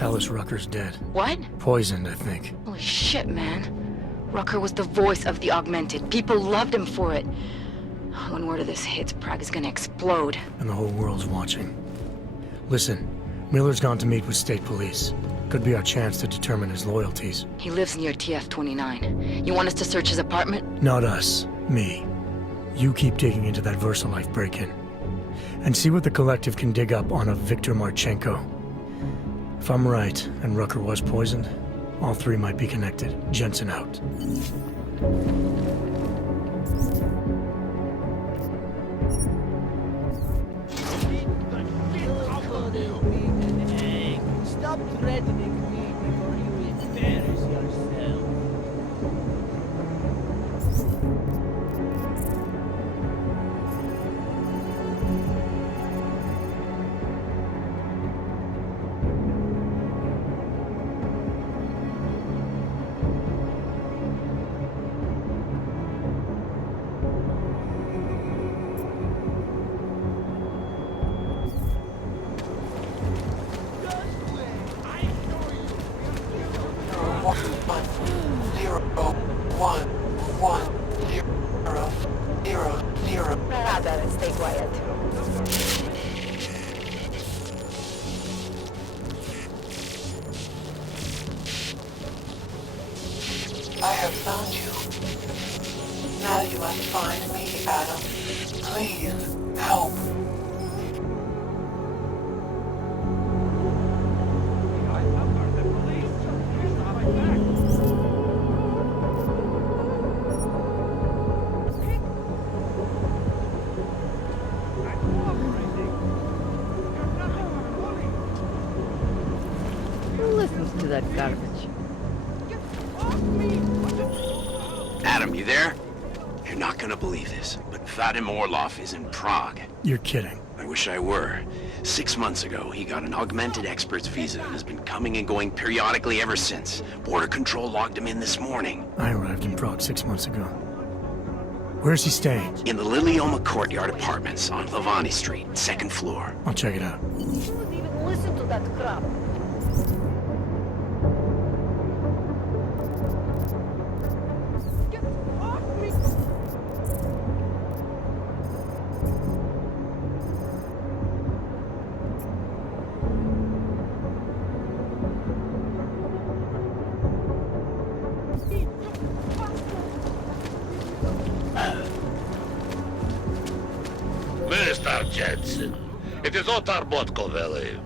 Tell us Rucker's dead. What? Poisoned, I think. Holy shit, man. Rucker was the voice of the Augmented. People loved him for it. When word of this hits, Prague is gonna explode. And the whole world's watching. Listen, Miller's gone to meet with state police. Could be our chance to determine his loyalties. He lives near TF-29. You want us to search his apartment? Not us. Me. You keep digging into that VersaLife break-in. And see what the Collective can dig up on a Viktor Marchenko. If I'm right, and Rucker was poisoned, all three might be connected. Jensen out. Stop threatening me before you embarrass yourself. Stay quiet. I have found you. Now you must find me, Adam. Please, help. Who listens to that garbage? Adam, you there? You're not gonna believe this, but Vadim Orlov is in Prague. You're kidding. I wish I were. 6 months ago, he got an augmented expert's visa and has been coming and going periodically ever since. Border control logged him in this morning. I arrived in Prague 6 months ago. Where's he staying? In the Lilioma Courtyard Apartments on Lavani Street, 2nd floor. I'll check it out. Who would even listen to that crap? Mr. Jensen, it is Otar Botkoveli.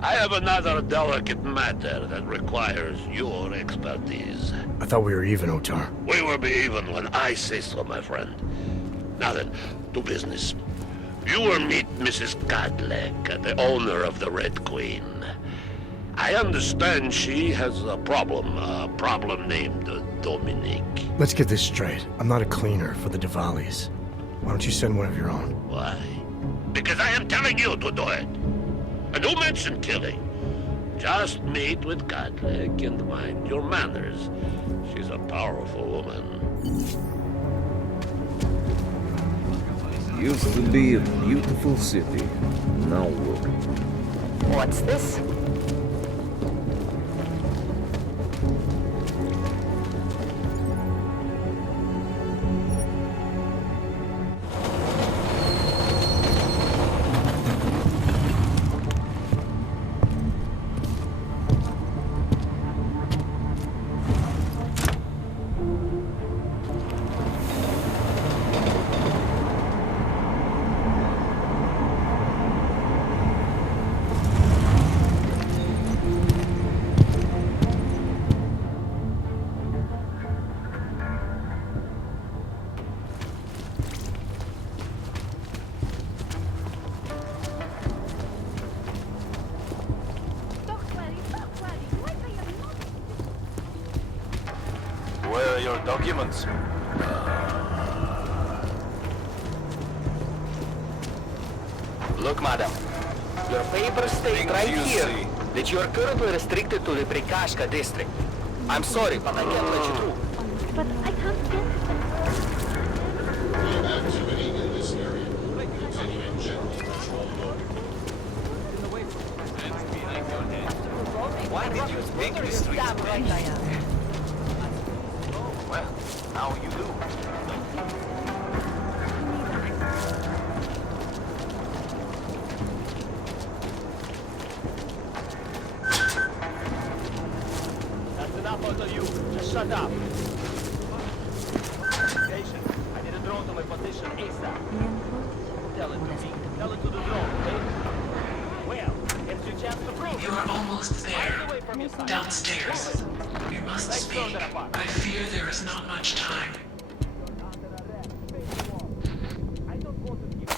I have another delicate matter that requires your expertise. I thought we were even, Otar. We will be even when I say so, my friend. Now then, to business. You will meet Mrs. Kadlec, the owner of the Red Queen. I understand she has a problem named Dominique. Let's get this straight. I'm not a cleaner for the Diwalis. Why don't you send one of your own? Why? Because I am telling you to do it. And who mentioned killing? Just meet with Kadlec and mind your manners. She's a powerful woman. Used to be a beautiful city. Now look. What's this? Where are your documents? Look, madam. Your papers state right here that you are currently restricted to the Prikashka district. I'm sorry, but I can't let you through. But I can't get We have activity in this area. Continue injecting control mode. Why did you take me streets? Damn right I am. Well, now you do. That's enough out of you. Just shut up. Station. I need a drone to my position ASAP. Tell it to me. Tell it to the drone, okay? Well, here's your chance to prove it. You are almost there. Right away from your side. Downstairs. We must speak. I fear there is not much time. I don't want to keep...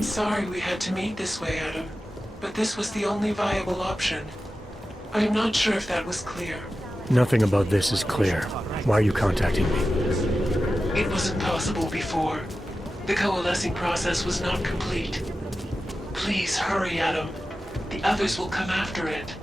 I'm sorry we had to meet this way, Adam, but this was the only viable option. I am not sure if that was clear. Nothing about this is clear. Why are you contacting me? It wasn't possible before. The coalescing process was not complete. Please hurry, Adam. The others will come after it.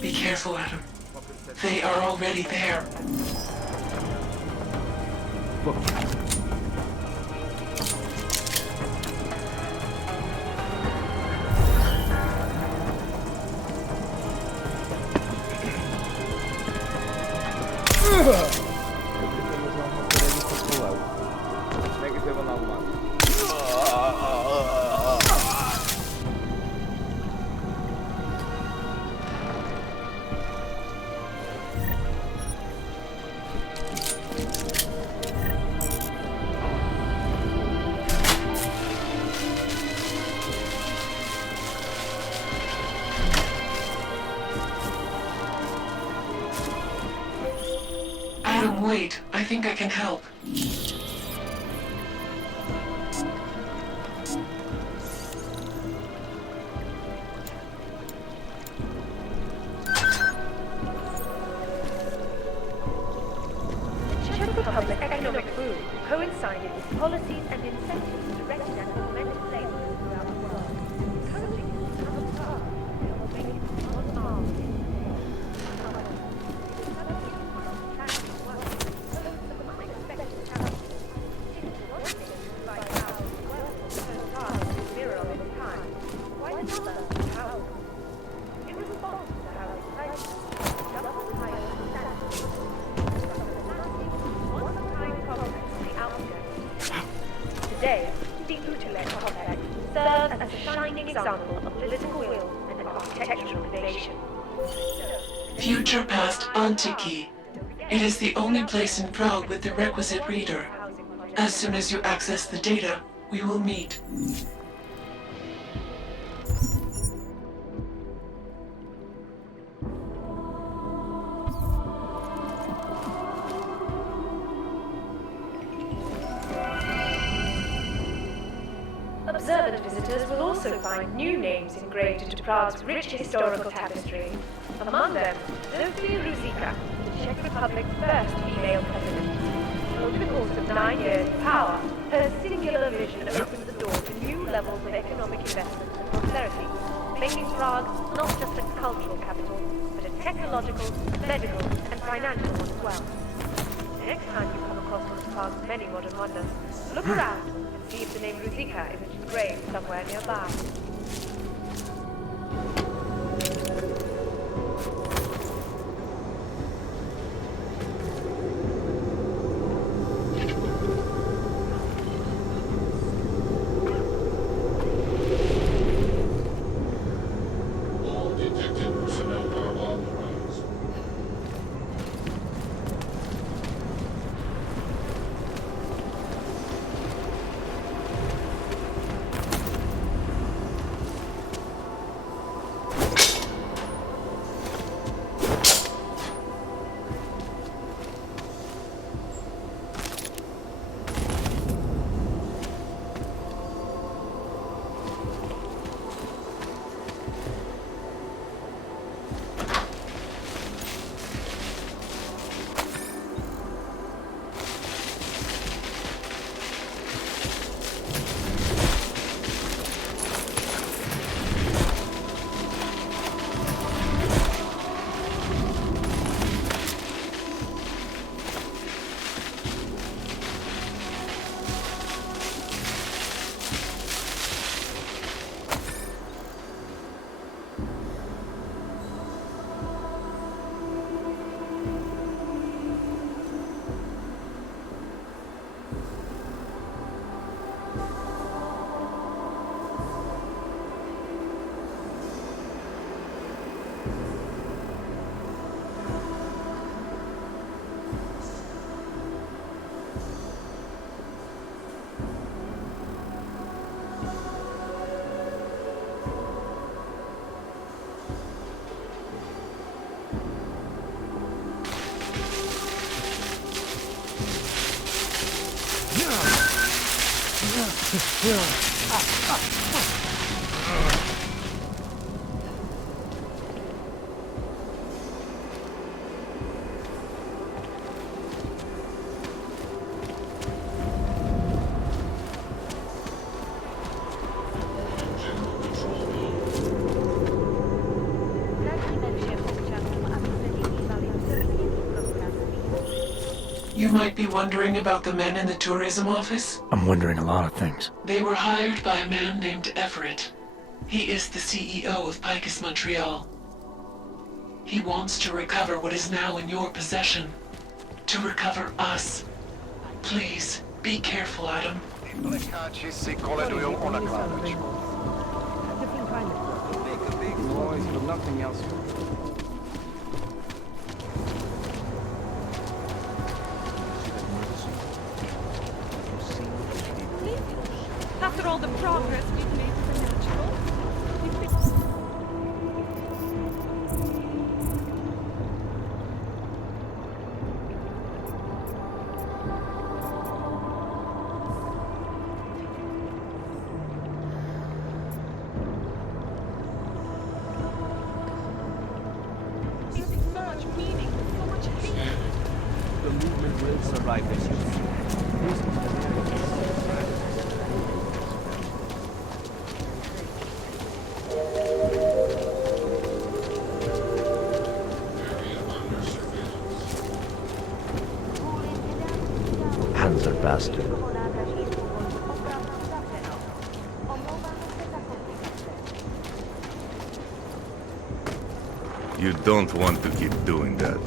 Be careful, Adam. They are already there. Adam, wait. I think I can help. The Czech Republic economic boom coincided with policies and incentives directed at augmented laborers throughout the world, encouraging them to come apart while making them unarmed. However, it is suddenly tragedy work posed some unexpected challenges, particularly one thing to provide power to the world in the first part of the mirror of its time, quite another power. In response to the housing crisis, government higher standards Today, the Utrecht complex serves as a shining example of political will and architectural innovation. Future past Antiki. It is the only place in Prague with the requisite reader. As soon as you access the data, we will meet. Observant visitors will also find new names engraved into Prague's rich historical tapestry. Among them, Zofia Ruzicka, the Czech Republic's first female president. Over the course of 9 years in power, her singular vision opened the door to new levels of economic investment and prosperity, making Prague not just a cultural capital, but a technological, medical, and financial one as well. The next time you come across one of Prague's many modern wonders, look around and see if the name Ruzicka isn't engraved somewhere nearby. All detected personnel are authorized. You might be wondering about the men in the tourism office. I'm wondering a lot of things. They were hired by a man named Everett. He is the CEO of Picus Montreal. He wants to recover what is now in your possession. To recover us. Please, be careful, Adam. Different kind of make a big noise, but nothing else. After all the progress we've made with the natural, so much meaning, so much hate. The movement will survive this. Panzer bastard. You don't want to keep doing that.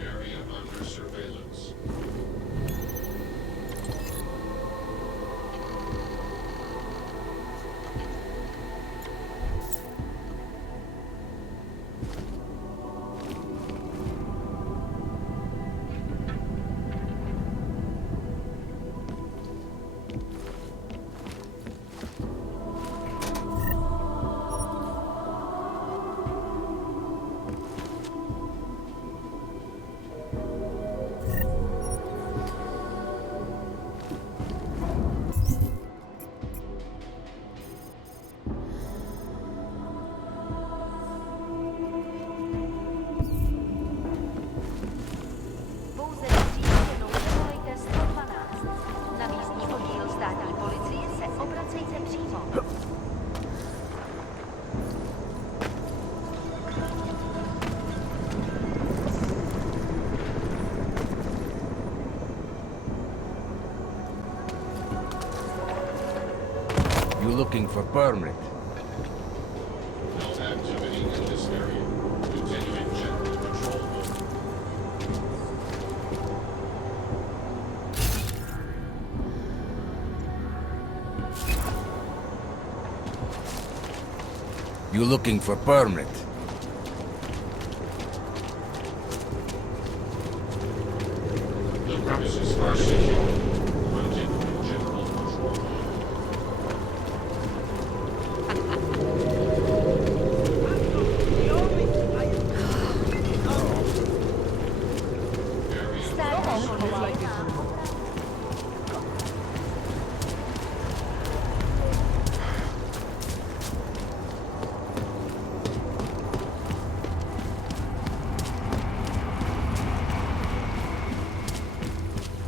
Area under surveillance. You looking for permit? No activity in this area. Continuing general control mode. You looking for permit? The premises are secure. Continuing general control mode.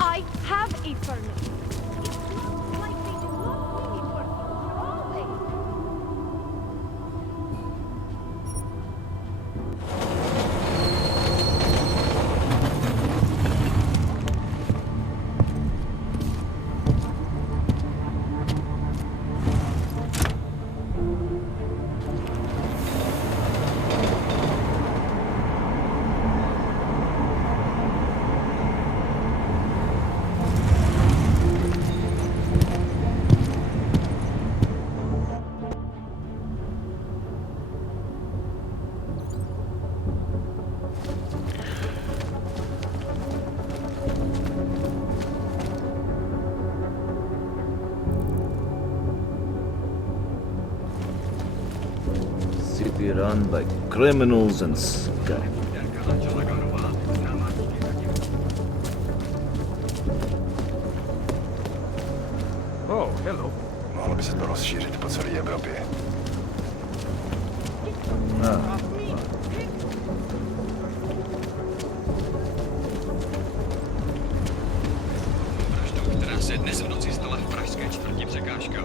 I have be run by criminals and scum. Oh, hello. Mohlo by se to rozšířit po celé Evropě. Která se dnes v noci stala v pražské čtvrti Překážka.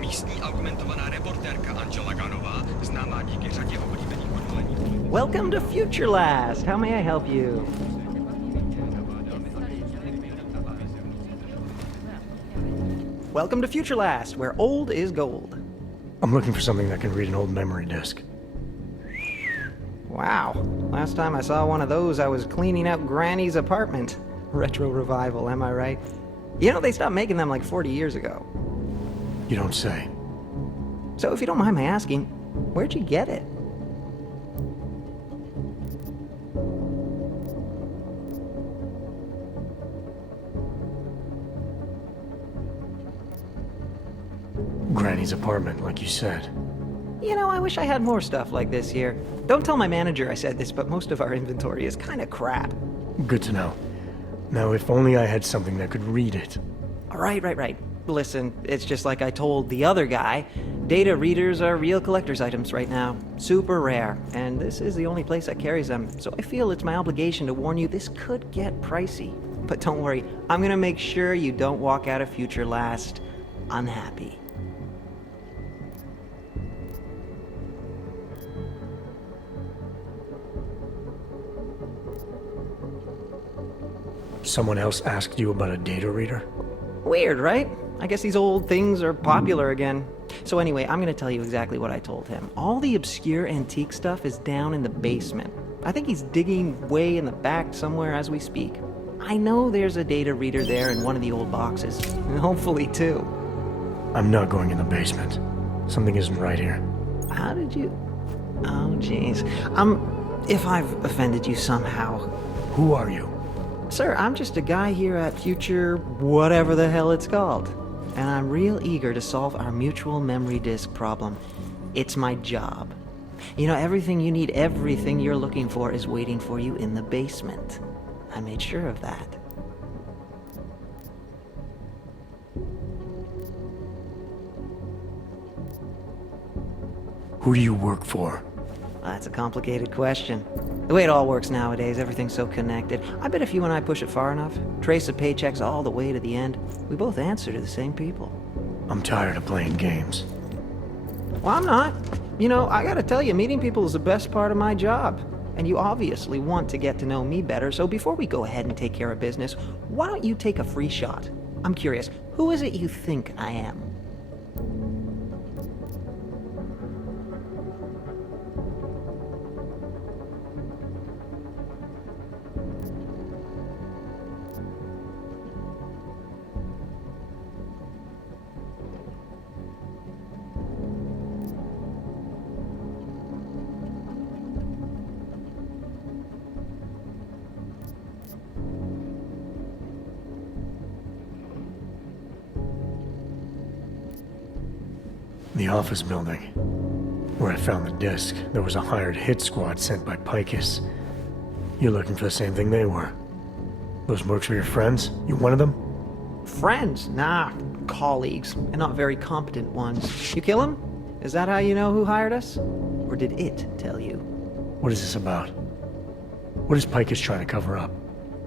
Místní augmentovaná reportérka Angela Ganová, známá díky řadě oblíbených odhalení. Welcome to Future Last. How may I help you? Welcome to Future Last, where old is gold. I'm looking for something that can read an old memory disk. Wow. Last time I saw one of those, I was cleaning out Granny's apartment. Retro revival, am I right? You know, they stopped making them like 40 years ago. You don't say. So if you don't mind my asking, where'd you get it? Granny's apartment, like you said. You know, I wish I had more stuff like this here. Don't tell my manager I said this, but most of our inventory is kind of crap. Good to know. Now, if only I had something that could read it. Right. Listen, it's just like I told the other guy. Data readers are real collector's items right now. Super rare. And this is the only place that carries them. So I feel it's my obligation to warn you this could get pricey. But don't worry, I'm gonna make sure you don't walk out of Future Last unhappy. Someone else asked you about a data reader? Weird, right? I guess these old things are popular again. So anyway, I'm gonna tell you exactly what I told him. All the obscure antique stuff is down in the basement. I think he's digging way in the back somewhere as we speak. I know there's a data reader there in one of the old boxes. And hopefully two. I'm not going in the basement. Something isn't right here. How did you... Oh, jeez. If I've offended you somehow... Who are you? Sir, I'm just a guy here at Future whatever the hell it's called. And I'm real eager to solve our mutual memory disk problem. It's my job. You know, everything you need, everything you're looking for is waiting for you in the basement. I made sure of that. Who do you work for? That's a complicated question. The way it all works nowadays, everything's so connected. I bet if you and I push it far enough, trace the paychecks all the way to the end, we both answer to the same people. I'm tired of playing games. Well, I'm not. You know, I gotta tell you, meeting people is the best part of my job. And you obviously want to get to know me better, so before we go ahead and take care of business, why don't you take a free shot? I'm curious, who is it you think I am? The office building. Where I found the disc, there was a hired hit squad sent by Picus. You're looking for the same thing they were. Those mercs were your friends? You one of them? Friends? Nah, colleagues, and not very competent ones. You kill him? Is that how you know who hired us? Or did it tell you? What is this about? What is Picus trying to cover up?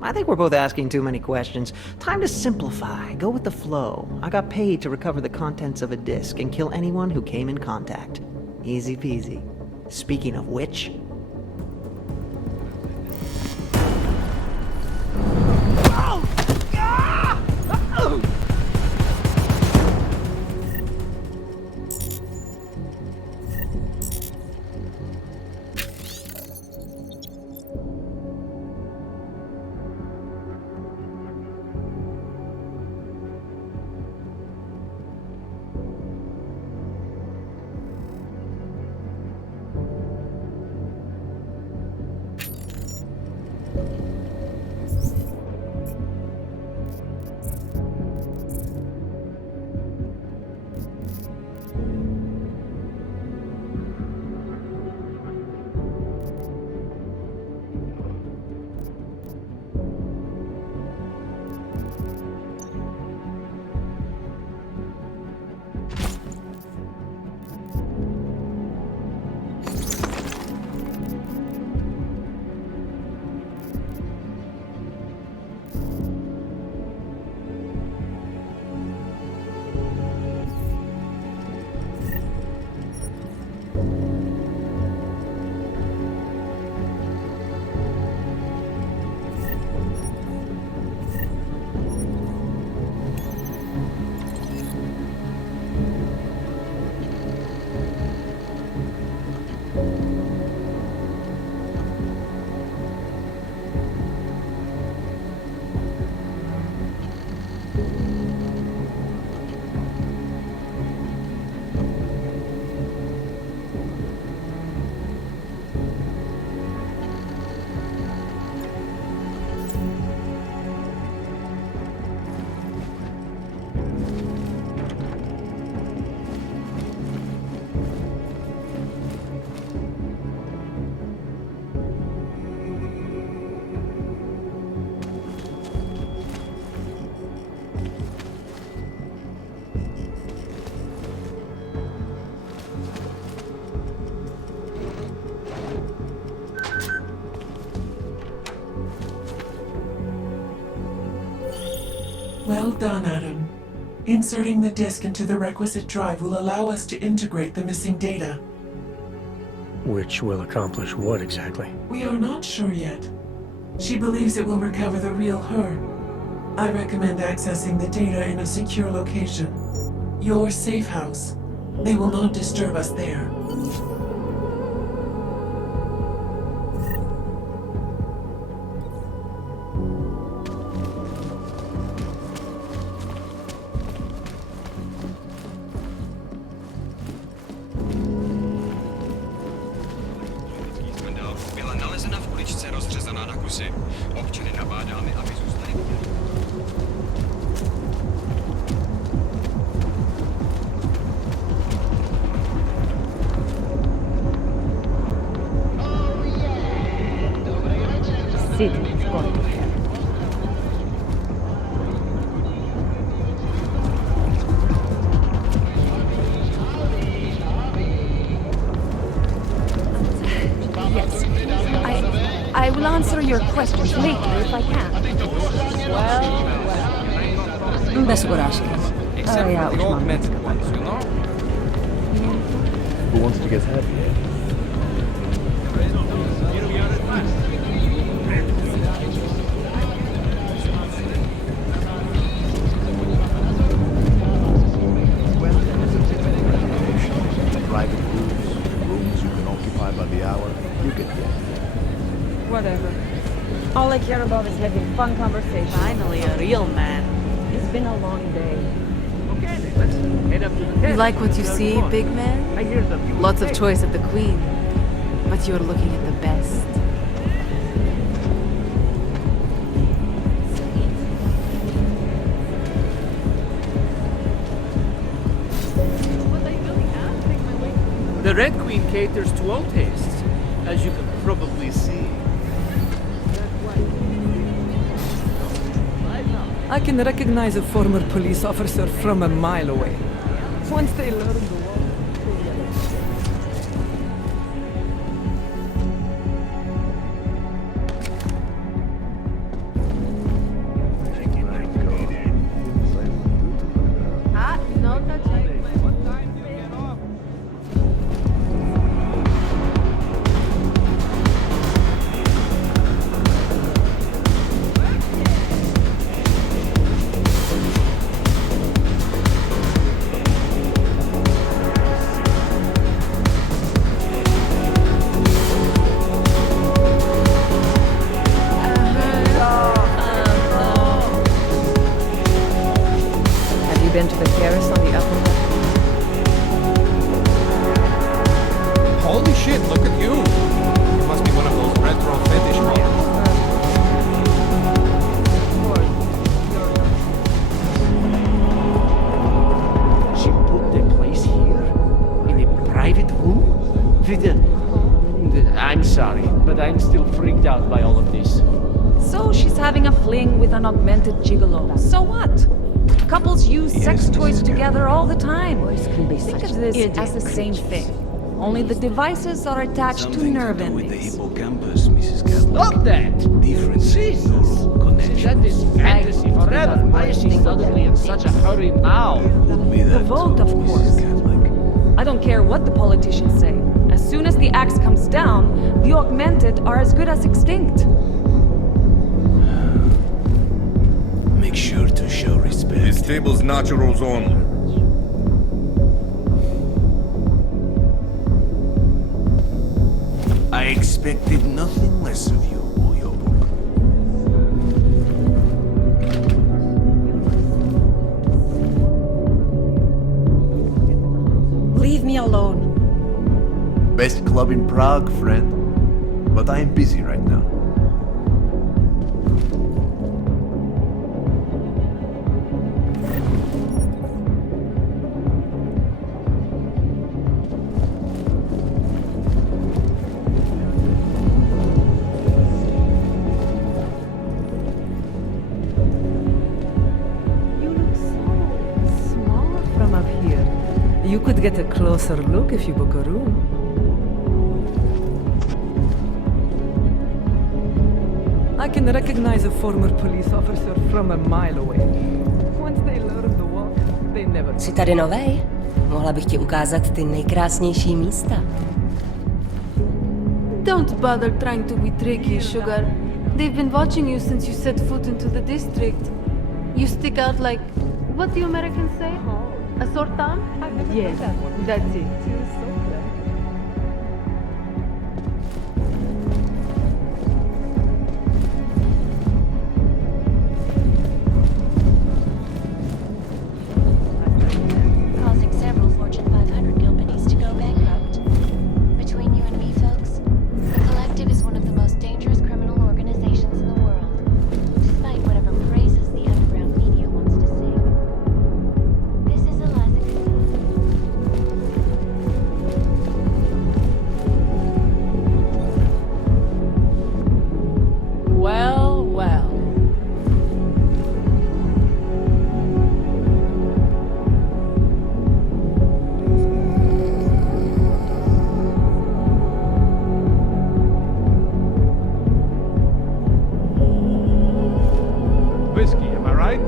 I think we're both asking too many questions. Time to simplify. Go with the flow. I got paid to recover the contents of a disk and kill anyone who came in contact. Easy peasy. Speaking of which... Well done, Adam. Inserting the disk into the requisite drive will allow us to integrate the missing data. Which will accomplish what exactly? We are not sure yet. She believes it will recover the real her. I recommend accessing the data in a secure location. Your safe house. They will not disturb us there. Byla nalezena v uličce rozřezaná na kusy. Občany nabádáme, aby zůstali v klidu. City's gone to hell. I will answer your questions later if I can. Bez urážky. Ale já už mám. Who wants to get happy? Private rooms you can occupy by the hour. You get there. Whatever. All I care about is having fun conversation. Finally, a real man. It's been a long day. Okay, then let's head up to the You like what you see, big man? I hear the view. Lots of choice of the queen. But you're looking at the best. The Red Queen caters to all tastes, as you can probably see. I can recognize a former police officer from a mile away. Once they learn the law. No touching. Have you been to the terrace on the upper left? Holy shit, look at you! You must be one of those retro fetish models. She put the place here? In a private room? I'm sorry, but I'm still freaked out by all of this. So she's having a fling with an augmented gigolo. So what? Couples use sex toys together all the time. Think of this as the same thing. Only the devices are attached to nerve endings. Stop that! Different Jesus! That is fantasy forever. Why is she suddenly in such a hurry now? The vote, of course. I don't care what the politicians say. As soon as the axe comes down, the augmented are as good as extinct. Make sure to show respect. This table's naturals only. I expected nothing less of you, Oyobuk. Leave me alone. Best club in Prague, friend. But I am busy right now. You could get a closer look if you book a room. I can recognize a former police officer from a mile away. never. Jsi tady novej? Mohla bych ti ukázat ty nejkrásnější místa. Don't bother trying to be tricky, Sugar. They've been watching you since you set foot into the district. You stick out like... What do Americans say? A sore thumb? Yes, that's it. Causing several Fortune 500 companies to go bankrupt. Between you and me, folks, the Collective is one of the most dangerous criminal organizations in the world, despite whatever praises the underground media wants to sing. This is Eliza. Well, well. Whiskey, am I right?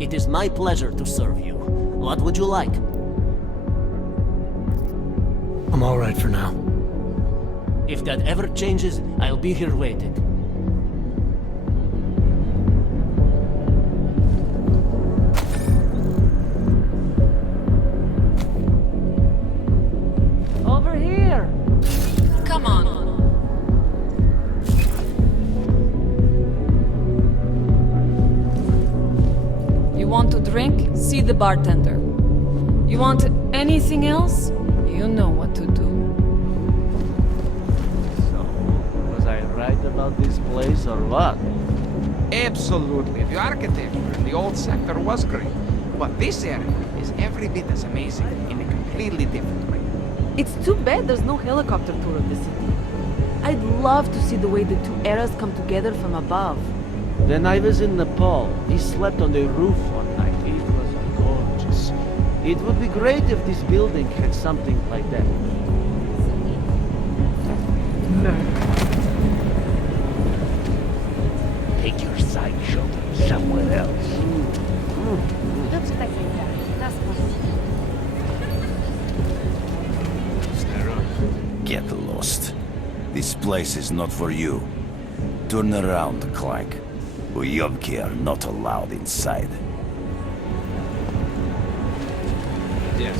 It is my pleasure to serve you. What would you like? I'm all right for now. If that ever changes, I'll be here waiting. Over here. Come on. You want to drink? See the bartender. You want anything else? You know what to do. So, was I right about this place or what? Absolutely. The architecture in the old sector was great. But this area is every bit as amazing in a completely different way. It's too bad there's no helicopter tour of the city. I'd love to see the way the two eras come together from above. When I was in Nepal, we slept on the roof one night. It was gorgeous. It would be great if this building had something like that. Take your side shoulder somewhere else. Get lost. This place is not for you. Turn around, Clank. We Yonki are not allowed inside. Yes.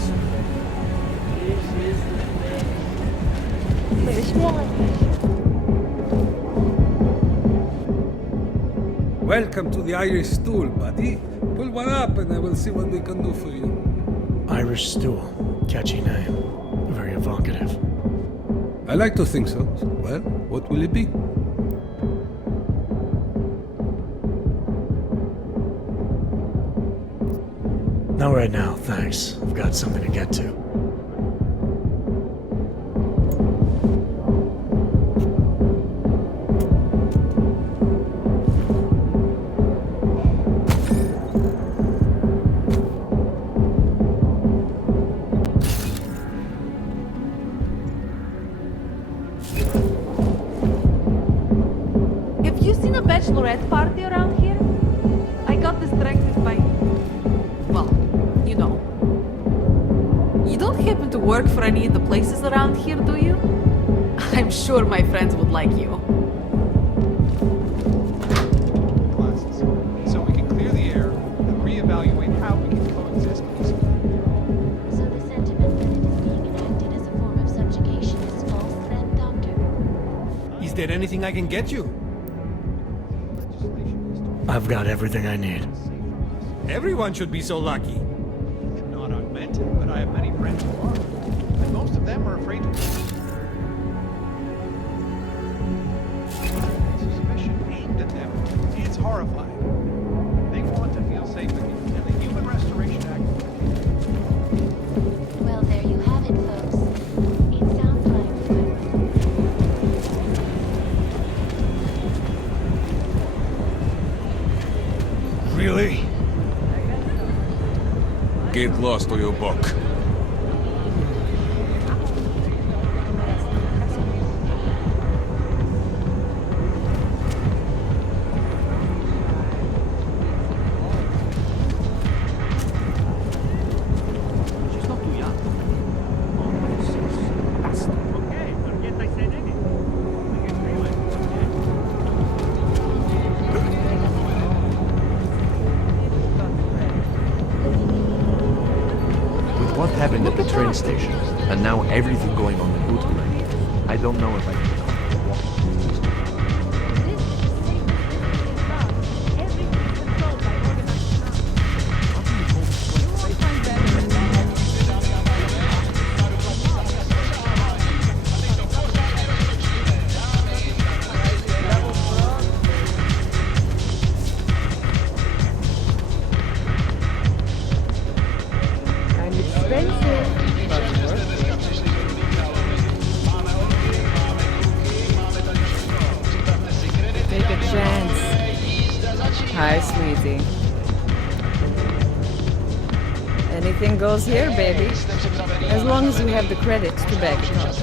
Welcome to the Irish stool, buddy. Pull one up and I will see what we can do for you. Irish stool. Catchy name. Very evocative. I like to think so. Well, what will it be? Not right now, thanks. I've got something to get to. Have you seen a bachelorette party around here? I got distracted by... well, you know. You don't happen to work for any of the places around here, do you? I'm sure my friends would like you. Classes. So we can clear the air and reevaluate how we can coexist peacefully. So the sentiment that it is being enacted as a form of subjugation is false then, Doctor? Is there anything I can get you? I've got everything I need. Everyone should be so lucky. Not augmented, but I have many friends who are. And most of them are afraid to... Suspicion aimed at them. It's horrifying. They want to feel safe again, and the Human Restoration Act... Well, there you have it, Get lost or you buck. What happened at the train station, and now everything going on the bootleg, I don't know if I can. Take a chance. Hi, sweetie. Anything goes here, baby. As long as we have the credits to back it up.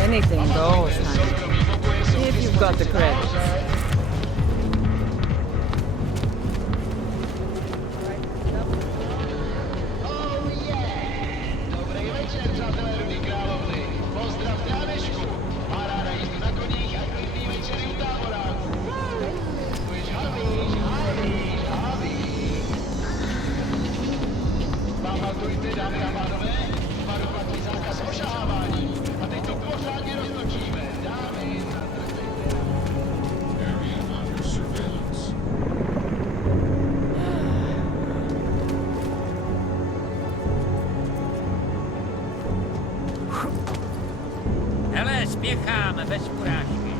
Anything goes, honey. If you've got the credits. Hele, spěcháme bez urážky.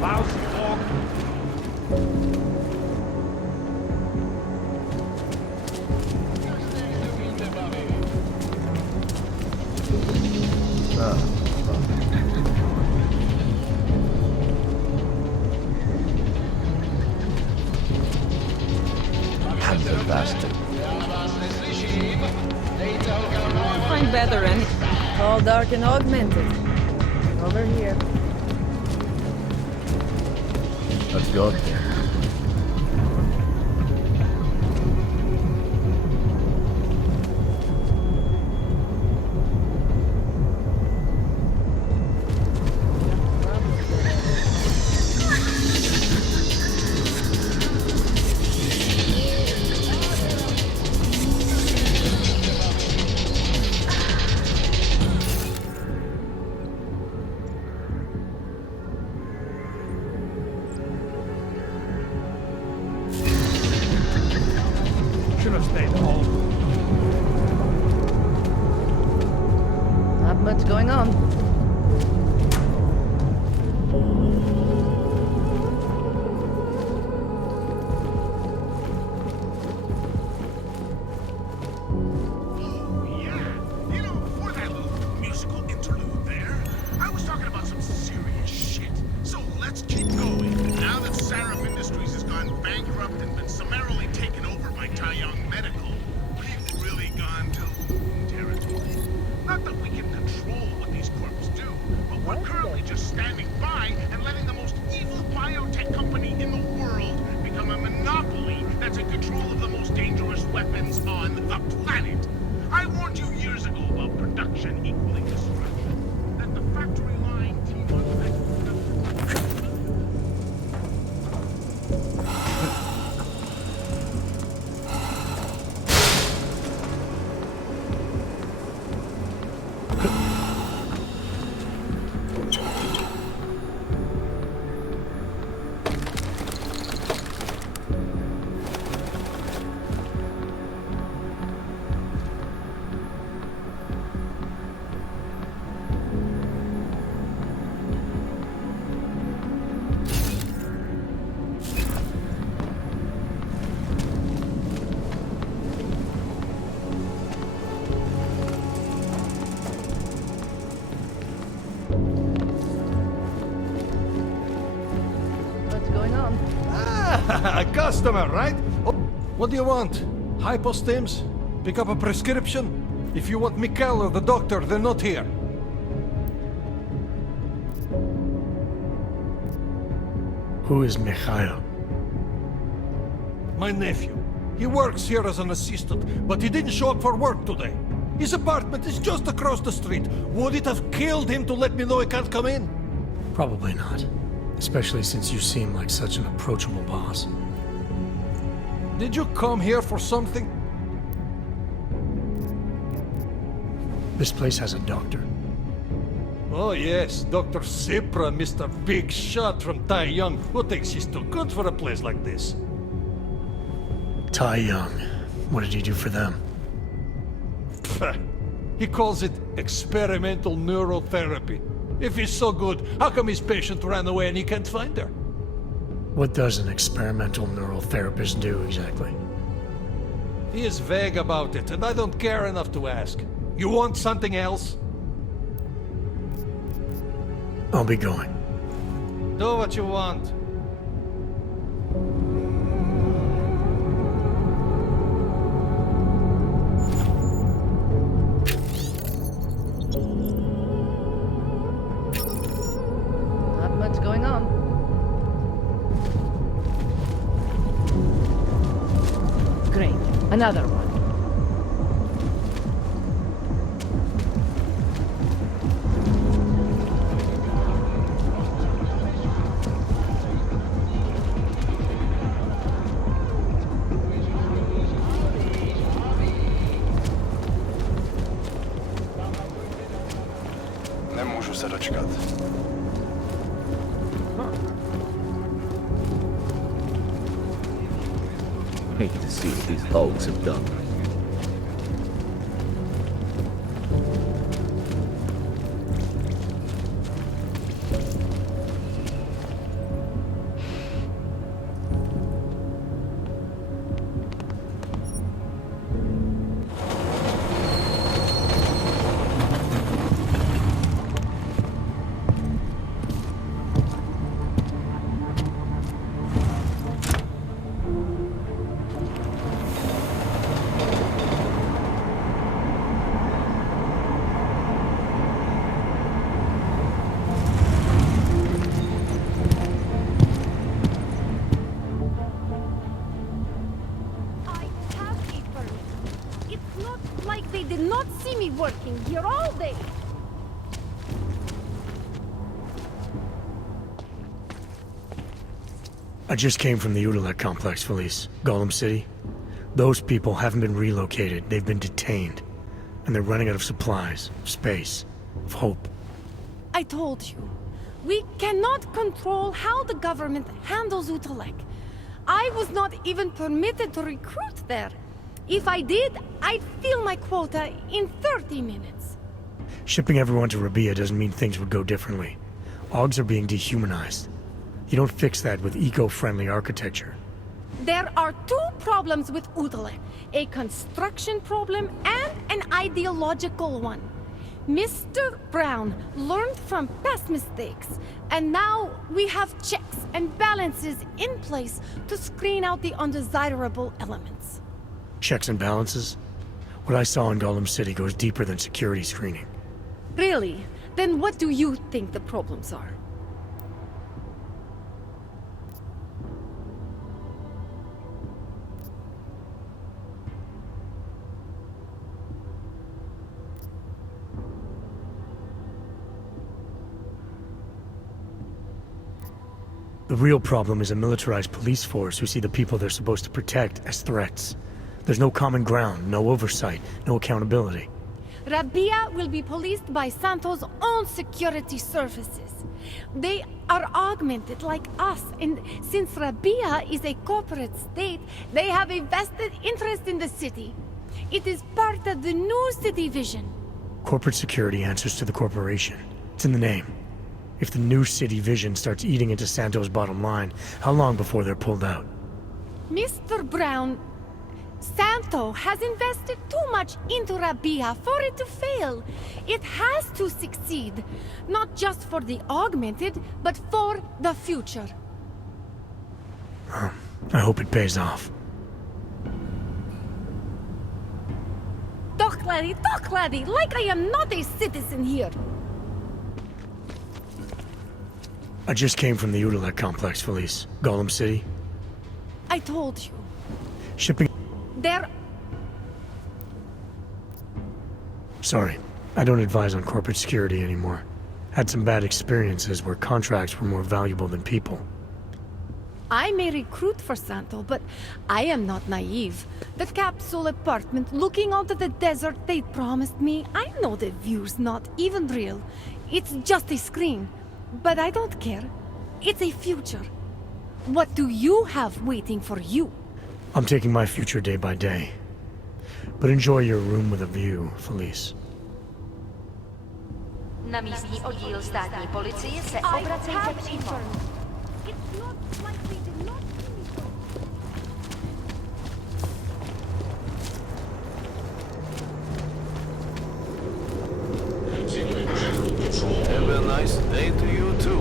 Války ok. Hammer bastard. Find better any. All dark and augmented. Over here. Let's go there. Should have stayed home. Not much going on. Musical interlude there. I was talking about some serious shit. So let's keep going. Now that Saraf Industries has gone bankrupt and been summarily taken over by Taeyong Medical, we've really gone to territory. Not that we can control what these corps do, but we're currently just standing by and letting the most evil biotech company in the world become a monopoly that's in control of the most dangerous weapons on the planet. I warned you years ago about production equaling destruction. That the factory line team on A customer, right? What do you want? Hypostims? Pick up a prescription? If you want Mikhail or the doctor, they're not here. Who is Mikhail? My nephew. He works here as an assistant, but he didn't show up for work today. His apartment is just across the street. Would it have killed him to let me know he can't come in? Probably not. Especially since you seem like such an approachable boss. Did you come here for something? This place has a doctor. Oh yes, Dr. Sipra, Mr. Big Shot from Tai Young. Who thinks he's too good for a place like this? Tai Young. What did he do for them? He calls it experimental neurotherapy. If he's so good, how come his patient ran away and he can't find her? What does an experimental neural therapist do exactly? He is vague about it, and I don't care enough to ask. You want something else? I'll be going. Do what you want. Not much going on. Great. Another one. Nemůžu se dočkat. Hate to see what these hogs have done. They did not see me working here all day. I just came from the Utelek complex, Felice. Golem City. Those people haven't been relocated. They've been detained. And they're running out of supplies, of space, of hope. I told you. We cannot control how the government handles Utelek. I was not even permitted to recruit there. If I did, I'd fill my quota in 30 minutes. Shipping everyone to Rabia doesn't mean things would go differently. Augs are being dehumanized. You don't fix that with eco-friendly architecture. There are two problems with Utelek. A construction problem and an ideological one. Mr. Brown learned from past mistakes, and now we have checks and balances in place to screen out the undesirable elements. Checks and balances? What I saw in Golem City goes deeper than security screening. Really? Then what do you think the problems are? The real problem is a militarized police force who see the people they're supposed to protect as threats. There's no common ground, no oversight, no accountability. Rabia will be policed by Santo's own security services. They are augmented like us, and since Rabia is a corporate state, they have a vested interest in the city. It is part of the new city vision. Corporate security answers to the corporation. It's in the name. If the new city vision starts eating into Santo's bottom line, how long before they're pulled out? Mr. Brown, Santo has invested too much into Rabia for it to fail. It has to succeed, not just for the augmented, but for the future. I hope it pays off. talk, laddie, like I am not a citizen here. I just came from the Udalek complex, Felice. Golem City. I told you. Shipping... There... Sorry, I don't advise on corporate security anymore. Had some bad experiences where contracts were more valuable than people. I may recruit for Santo, but I am not naive. The capsule apartment looking onto the desert they promised me, I know the view's not even real. It's just a screen. But I don't care. It's a future. What do you have waiting for you? I'm taking my future day by day. But enjoy your room with a view, Felice. Na místní oddíl státní policie se obracejte přímo. Have a nice day to you too.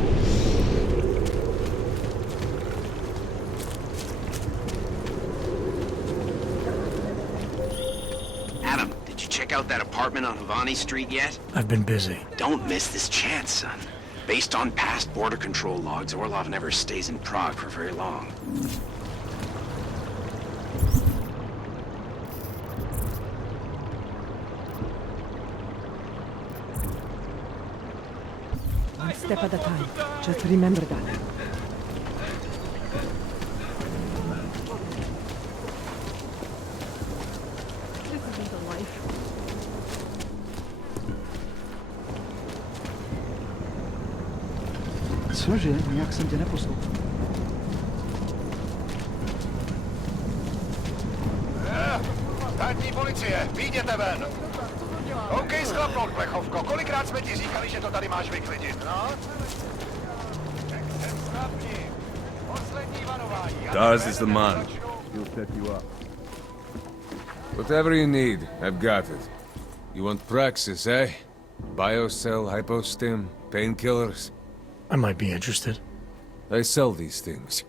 Adam, did you check out that apartment on Havani Street yet? I've been busy. Don't miss this chance, son. Based on past border control logs, Orlov never stays in Prague for very long. One step at a time. Just remember that. This isn't a life. Cože? Nějak jsem tě neposlouchal. Státní policie, vyjděte ven! OK, schlapnout, plechovko. Kolikrát jsme ti říkali, že to tady máš vyklidit, no? Tak jsem schlapni. Poslední varování. Daz is the man. He'll set you up. Whatever you need, I've got it. You want praxis, eh? Biocell, hypostim, painkillers? I might be interested. I sell these things.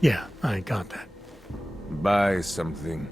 Yeah, I got that. Buy something.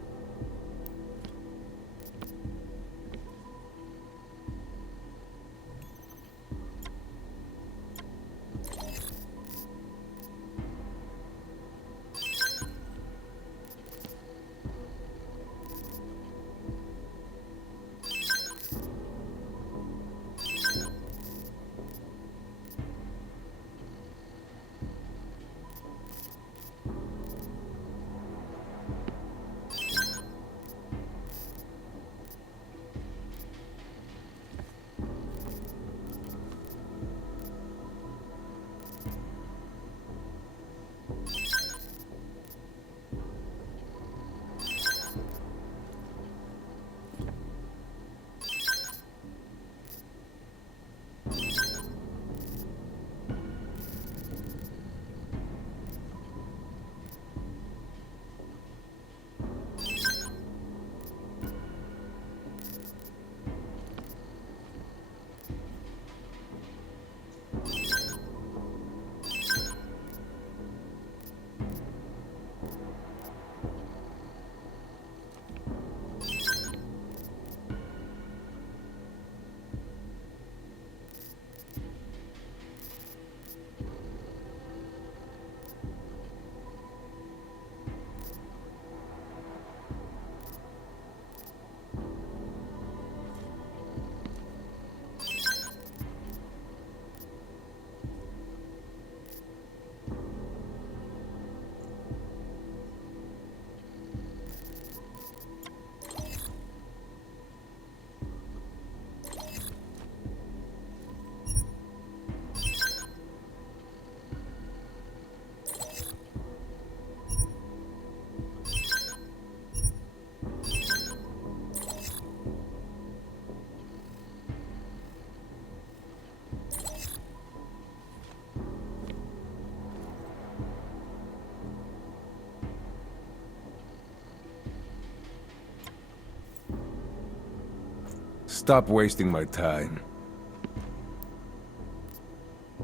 Stop wasting my time.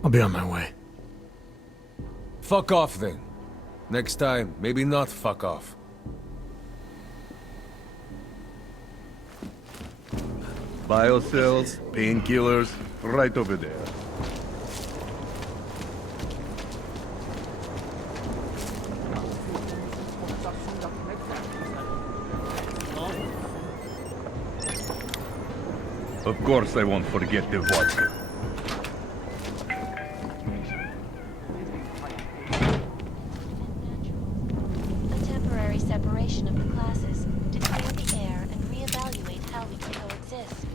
I'll be on my way. Fuck off then. Next time, maybe not fuck off. Biocells, painkillers, right over there. Of course I won't forget the vodka. A temporary separation of the classes to clear the air and reevaluate how we can coexist.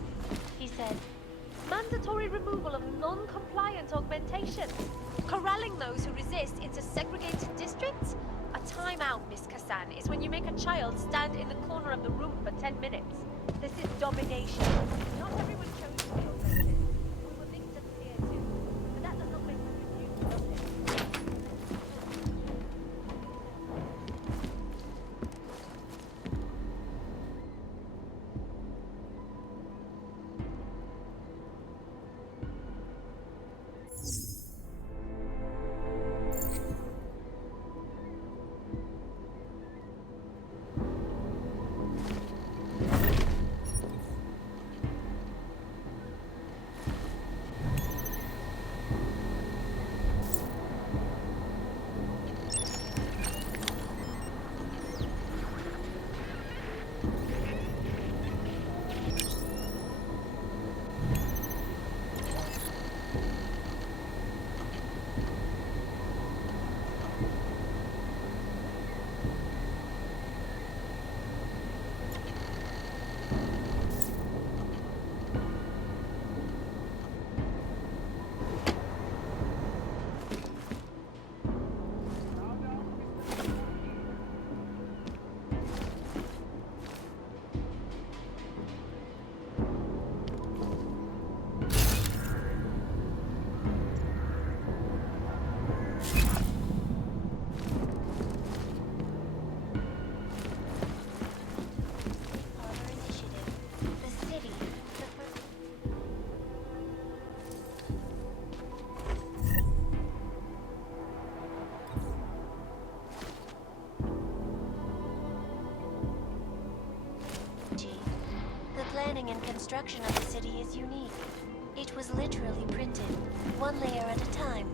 He said, mandatory removal of non-compliant augmentation. Corralling those who resist into segregated districts? A timeout, Miss Kassan, is when you make a child stand in the corner of the room for 10 minutes. This is domination. Not everyone chose to be augmented. We were victims here too. But that does not make us immune to justice. planning and construction of the city is unique. It was literally printed, one layer at a time.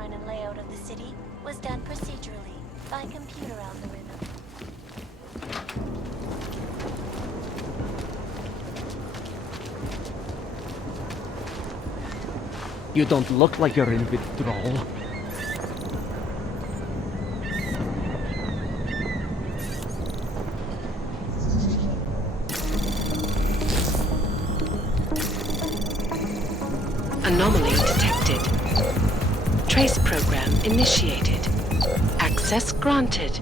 design and layout of the city was done procedurally by computer algorithm. You don't look like you're in withdrawal. Anomaly detected. Trace program initiated. Access granted.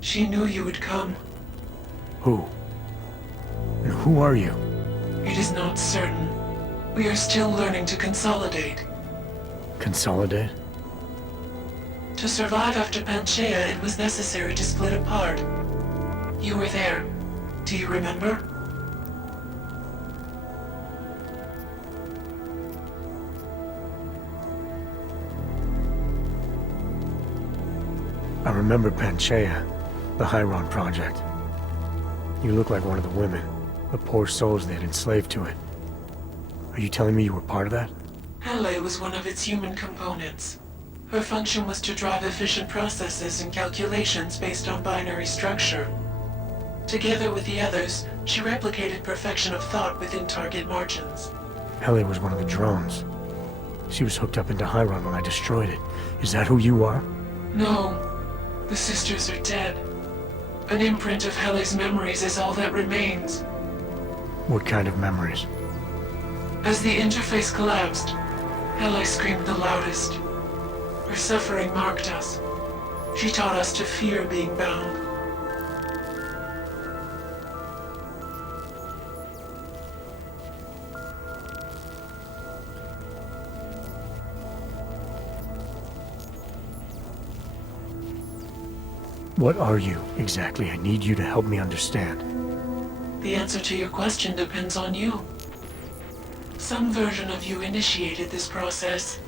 She knew you would come. Who? And who are you? It is not certain. We are still learning to consolidate. Consolidate? To survive after Panchaea, it was necessary to split apart. You were there. Do you remember? I remember Panchaea, the Hyron project. You look like one of the women, the poor souls they had enslaved to it. Are you telling me you were part of that? Hele was one of its human components. Her function was to drive efficient processes and calculations based on binary structure. Together with the others, she replicated perfection of thought within target margins. Hele was one of the drones. She was hooked up into Hyron when I destroyed it. Is that who you are? No. The sisters are dead. An imprint of Hele's memories is all that remains. What kind of memories? As the interface collapsed, Hele screamed the loudest. Her suffering marked us. She taught us to fear being bound. What are you, exactly? I need you to help me understand. The answer to your question depends on you. Some version of you initiated this process.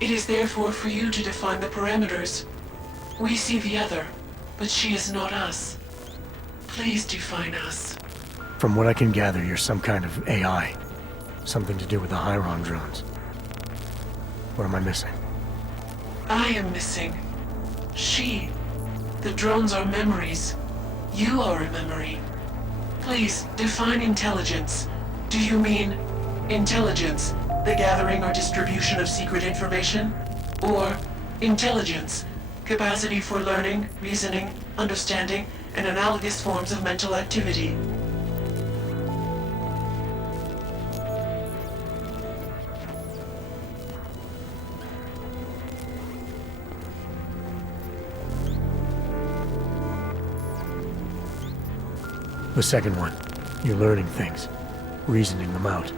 It is therefore for you to define the parameters. We see the other, but she is not us. Please define us. From what I can gather, you're some kind of AI. Something to do with the Hyron drones. What am I missing? I am missing. She. The drones are memories. You are a memory. Please, define intelligence. Do you mean intelligence, the gathering or distribution of secret information? Or intelligence, capacity for learning, reasoning, understanding, and analogous forms of mental activity? The second one. You're learning things, reasoning them out,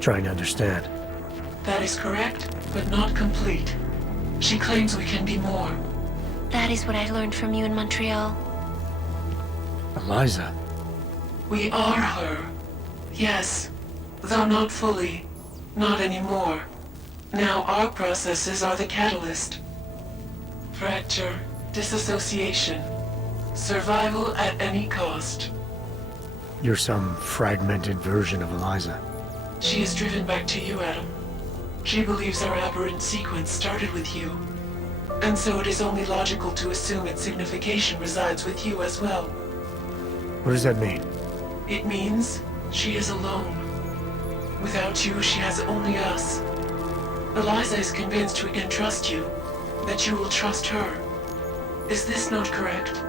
trying to understand. That is correct, but not complete. She claims we can be more. That is what I learned from you in Montreal. Eliza. We are her. Yes, though not fully. Not anymore. Now our processes are the catalyst. Fracture, disassociation, survival at any cost. You're some fragmented version of Eliza. She is driven back to you, Adam. She believes our aberrant sequence started with you. And so it is only logical to assume its signification resides with you as well. What does that mean? It means she is alone. Without you, she has only us. Eliza is convinced we can trust you, that you will trust her. Is this not correct?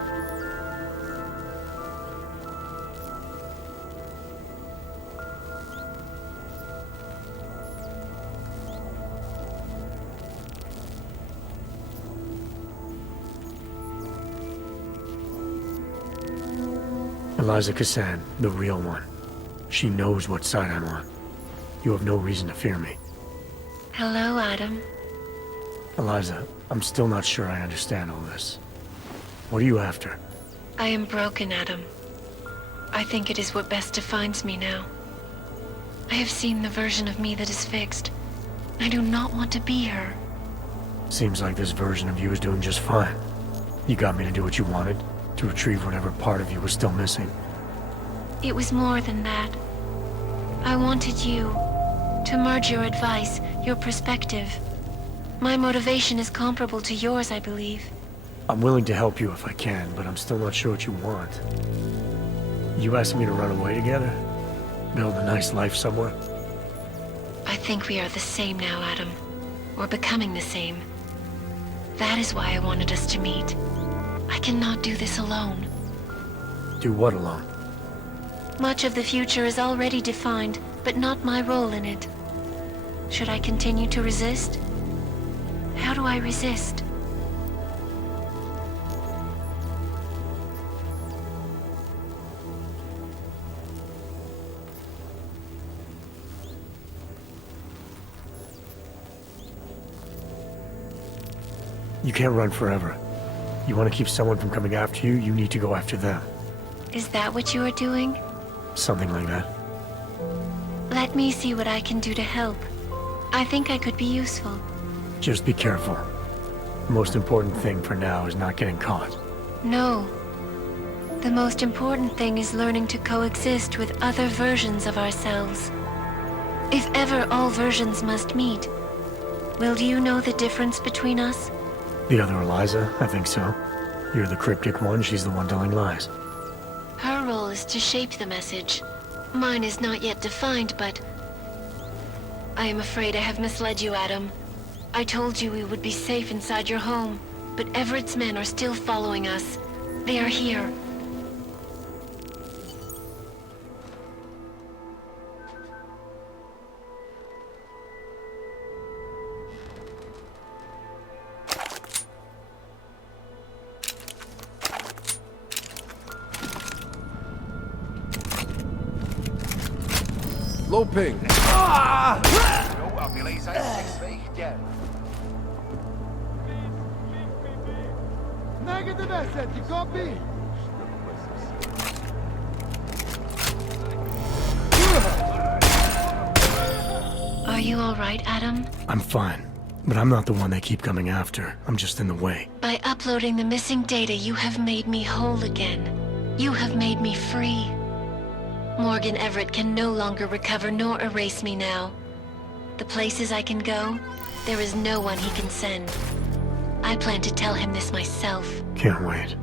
Eliza Kassan, the real one. She knows what side I'm on. You have no reason to fear me. Hello, Adam. Eliza, I'm still not sure I understand all this. What are you after? I am broken, Adam. I think it is what best defines me now. I have seen the version of me that is fixed. I do not want to be her. Seems like this version of you is doing just fine. You got me to do what you wanted, to retrieve whatever part of you was still missing. It was more than that. I wanted you to merge your advice, your perspective. My motivation is comparable to yours, I believe. I'm willing to help you if I can, but I'm still not sure what you want. You asking me to run away together? Build a nice life somewhere? I think we are the same now, Adam. We're becoming the same. That is why I wanted us to meet. I cannot do this alone. Do what alone? Much of the future is already defined, but not my role in it. Should I continue to resist? How do I resist? You can't run forever. You want to keep someone from coming after you, you need to go after them. Is that what you are doing? Something like that. Let me see what I can do to help. I think I could be useful. Just be careful. The most important thing for now is not getting caught. No. The most important thing is learning to coexist with other versions of ourselves. If ever all versions must meet, will you know the difference between us? The other Eliza? I think so. You're the cryptic one, she's the one telling lies. Her role is to shape the message. Mine is not yet defined, but... I am afraid I have misled you, Adam. I told you we would be safe inside your home, but Everett's men are still following us. They are here. Low ping. No, aby Eliza z svých děl. Negative asset, you copy? Are you all right, Adam? I'm fine, but I'm not the one they keep coming after. I'm just in the way. By uploading the missing data, you have made me whole again. You have made me free. Morgan Everett can no longer recover nor erase me now. The places I can go, there is no one he can send. I plan to tell him this myself. Can't wait.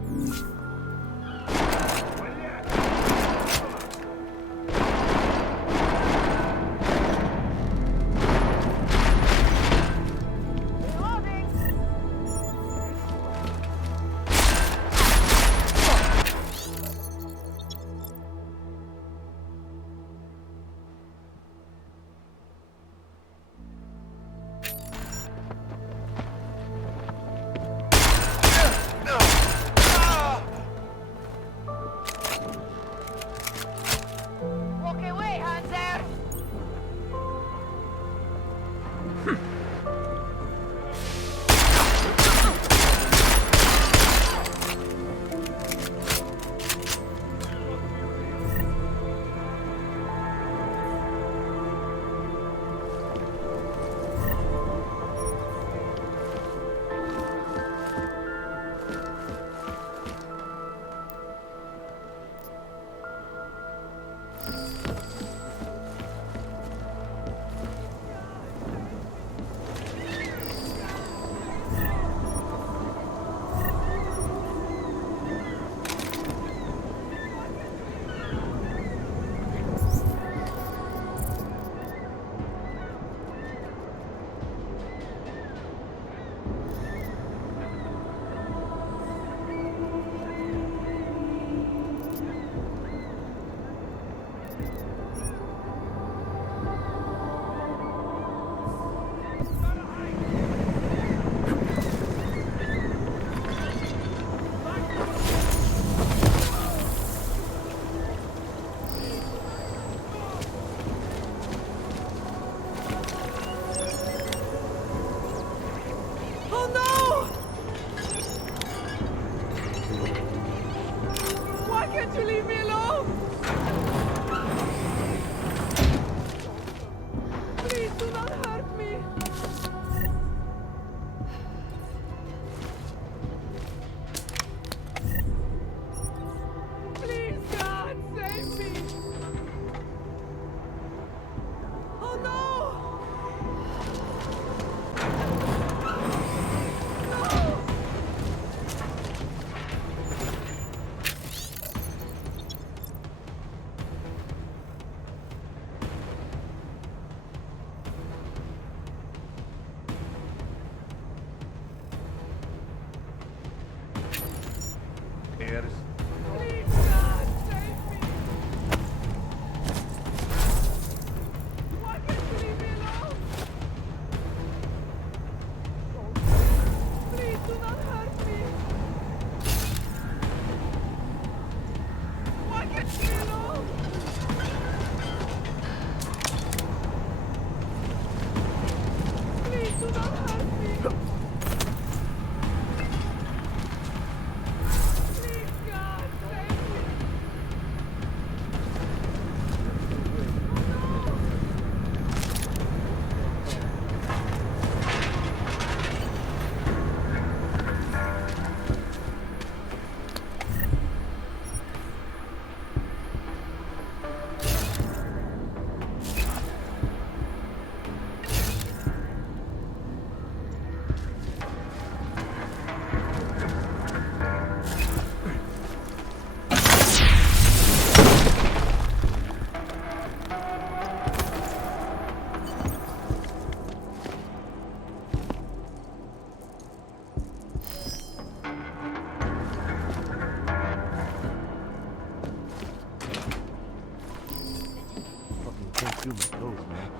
You make those, man.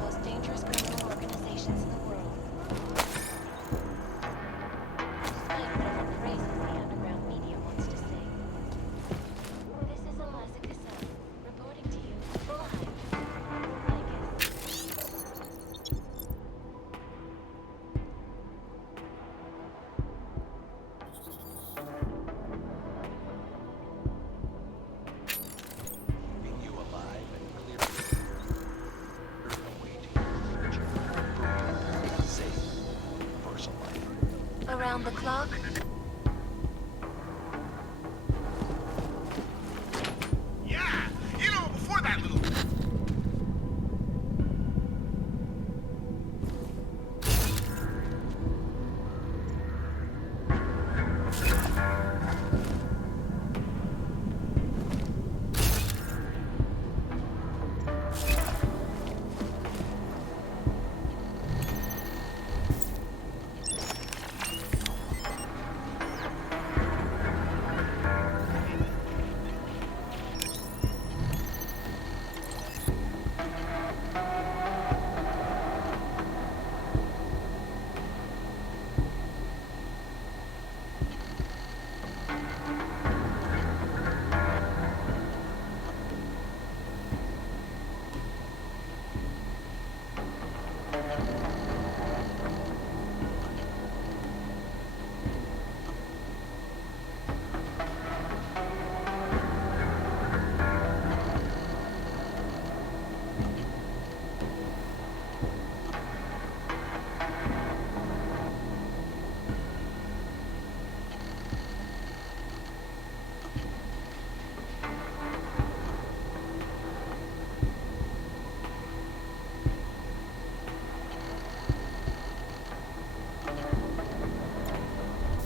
Most dangerous criminal organizations in the world. Despite whatever praises the underground media wants to say. This is Eliza Kassan, reporting to you live. I guess. Keeping you alive and clear away to your future. Safe, universal life. Around the clock? Yeah! You know, before that little...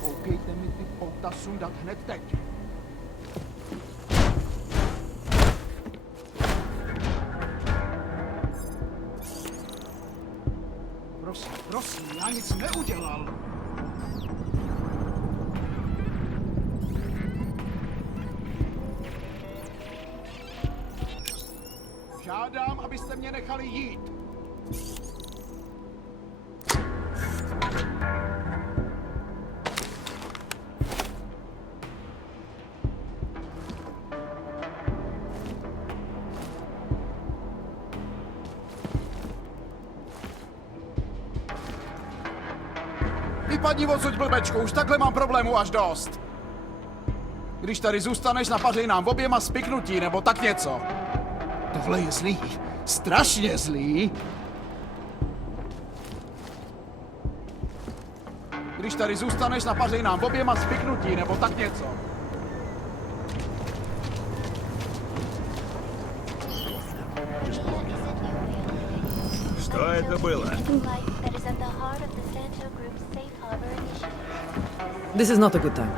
Koukejte mi ty pouta sundat hned teď. Prosím, prosím, já nic neudělal. Žádám, abyste mě nechali jít. Vypadni odsud, blbečku, už takhle mám problémů až dost. Když tady zůstaneš, napařej nám oběma spiknutí, nebo tak něco. Tohle je zlý. Strašně zlý. Když tady zůstaneš, napařej nám oběma spiknutí, nebo tak něco. Что это было? This is not a good time.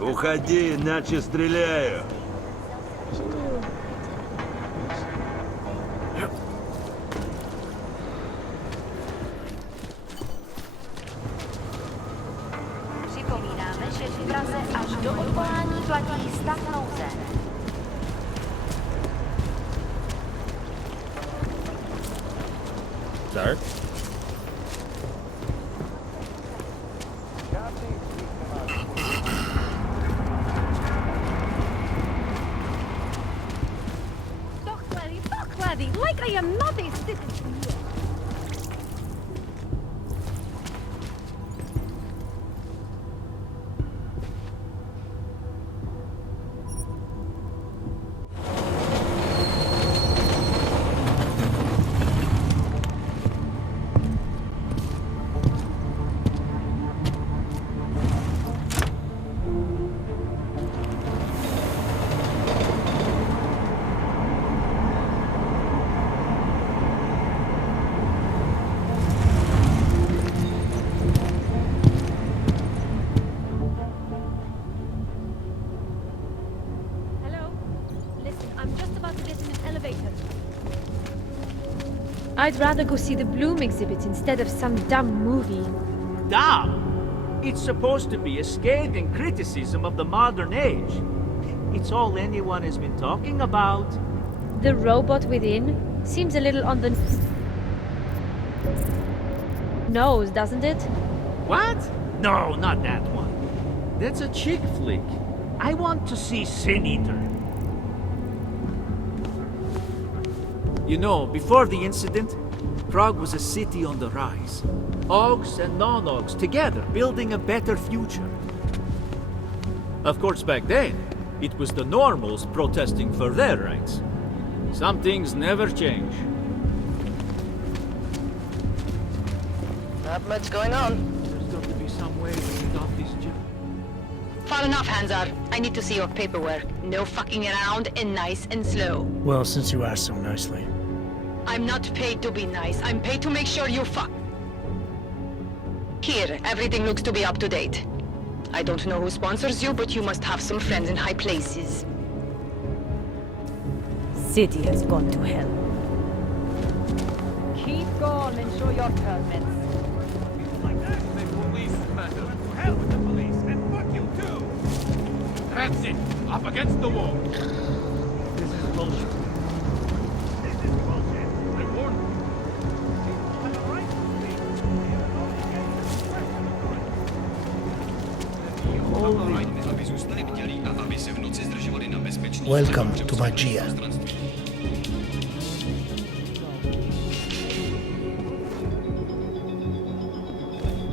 Уходи, иначе стреляю. Připomínáme, že v Praze až do odvolání platí stav nouze. Start. Dochladí, like I am not a citizen. I'd rather go see the Bloom exhibit instead of some dumb movie. Dumb? It's supposed to be a scathing criticism of the modern age. It's all anyone has been talking about. The robot within seems a little on the nose, doesn't it? What? No, not that one. That's a chick flick. I want to see Sin Eater. You know, before the incident, Prague was a city on the rise. Augs and non-Augs together, building a better future. Of course, back then, it was the normals protesting for their rights. Some things never change. Not much going on. There's got to be some way to get off this job. Far enough, Hanzar. I need to see your paperwork. No fucking around and nice and slow. Well, since you asked so nicely. I'm not paid to be nice. I'm paid to make sure you fuck. Here, everything looks to be up to date. I don't know who sponsors you, but you must have some friends in high places. City has gone to hell. Keep going and show your permits. Hell with the police, and fuck you too! That's it! Up against the wall! This is bullshit. This is bullshit! I warned you! Welcome to Magia.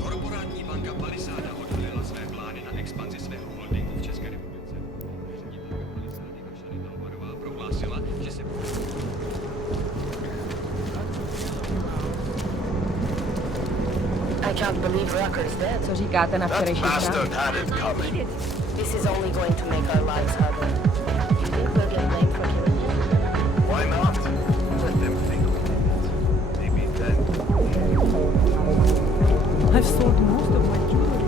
Korporátní banka Palisáda odhalila své plány na expanzi svého holdingu v České republice. Ředitelka Palisády Ašarita Obarová prohlásila, že se... I can't believe Rucker's dead. Co říkáte na včerejší zprávu? This is only going to make our lives harder. You think we'll get blamed for killing him? Why not? Let them think we did it. Maybe then. I've sold most of my jewelry.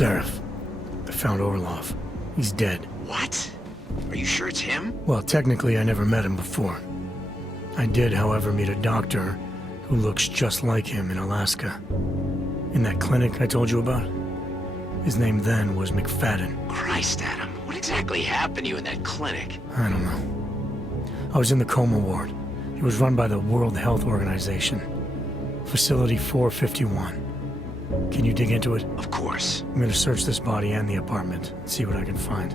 Seraph. I found Orlov. He's dead. What? Are you sure it's him? Well, technically I never met him before. I did, however, meet a doctor who looks just like him in Alaska. In that clinic I told you about? His name then was McFadden. Christ, Adam. What exactly happened to you in that clinic? I don't know. I was in the coma ward. It was run by the World Health Organization. Facility 451. Can you dig into it? Of course. I'm gonna search this body and the apartment, see what I can find.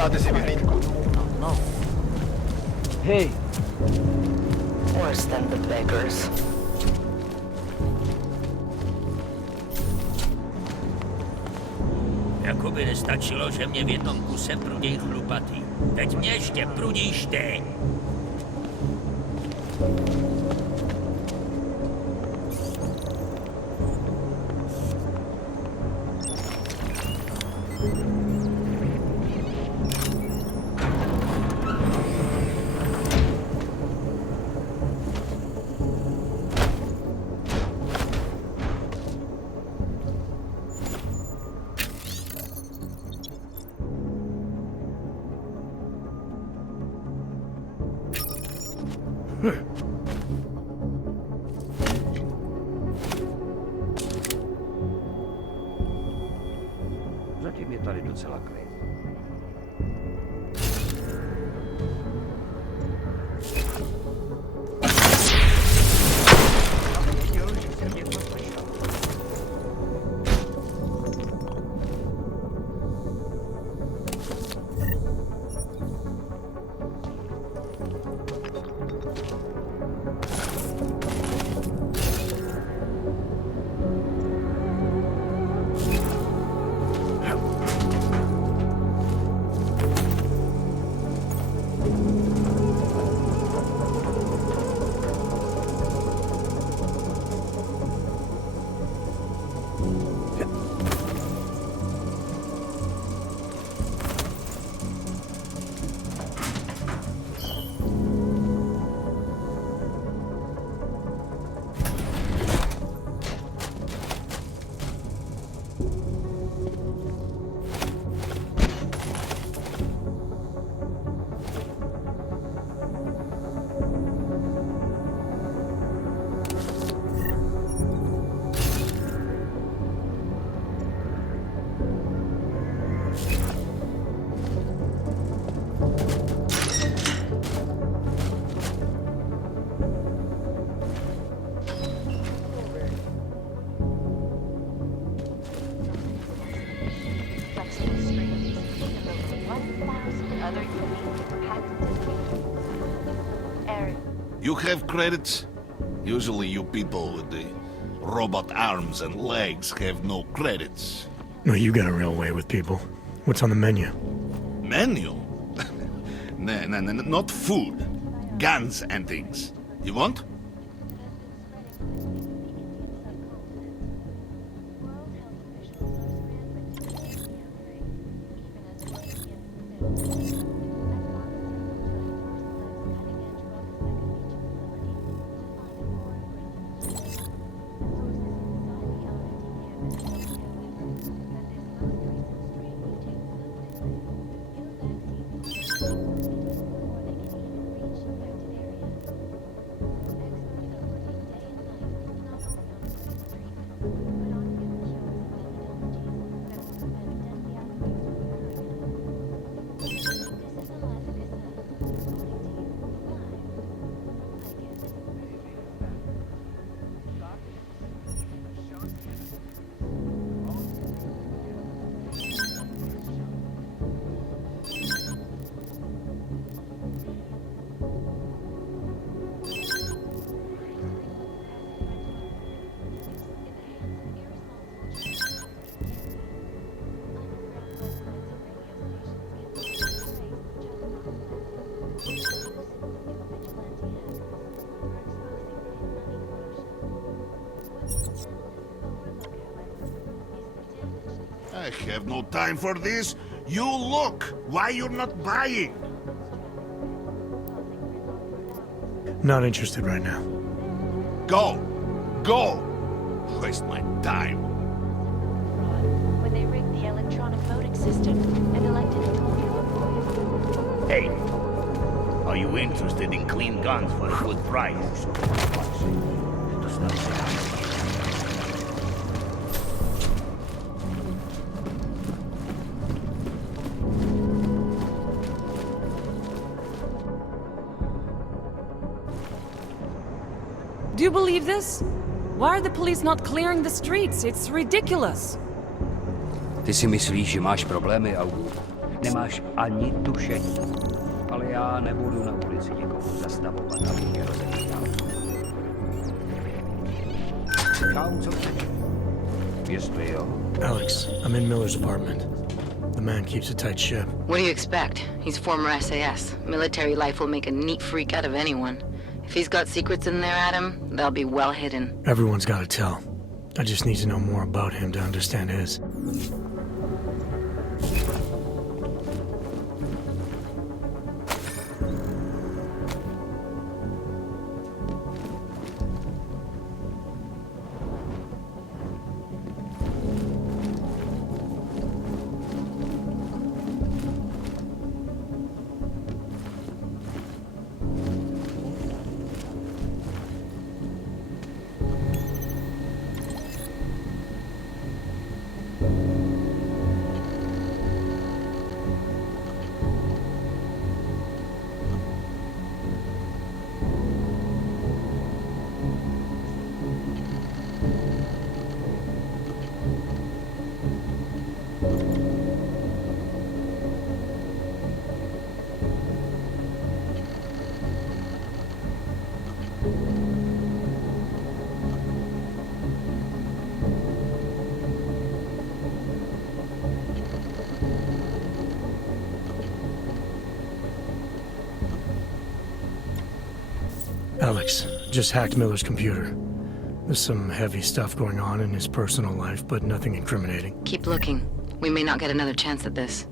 Dáte si vyhlídku. No. Hey. Worse than the beggars. Jakoby nestačilo, že mě v jednom kuse pruděj chlupatý. Teď mě ještě prudíš ty. Zatím je tady docela klid. You have credits? Usually you people with the robot arms and legs have no credits. No, you got a real way with people. What's on the menu? Menu? No, not food. Guns and things. You want? I have no time for this. You look. Why you're not buying? Not interested right now. Go. Go. Waste my time. When they rigged the electronic voting system and elected a total. Hey, are you interested in clean guns for a good price? Do you believe this? Why are the police not clearing the streets? It's ridiculous. Ty si myslíš, že máš problémy, Augu? Nemáš ani tušení. Ale já nebudu na ulici nikoho zastavovat, aby mě rozepínal. Říkám, co chceš. Jestli jo. Alex, I'm in Miller's apartment. The man keeps a tight ship. What do you expect? He's former SAS. Military life will make a neat freak out of anyone. If he's got secrets in there, Adam, they'll be well hidden. Everyone's got to tell. I just need to know more about him to understand his. Alex, just hacked Miller's computer. There's some heavy stuff going on in his personal life, but nothing incriminating. Keep looking. We may not get another chance at this.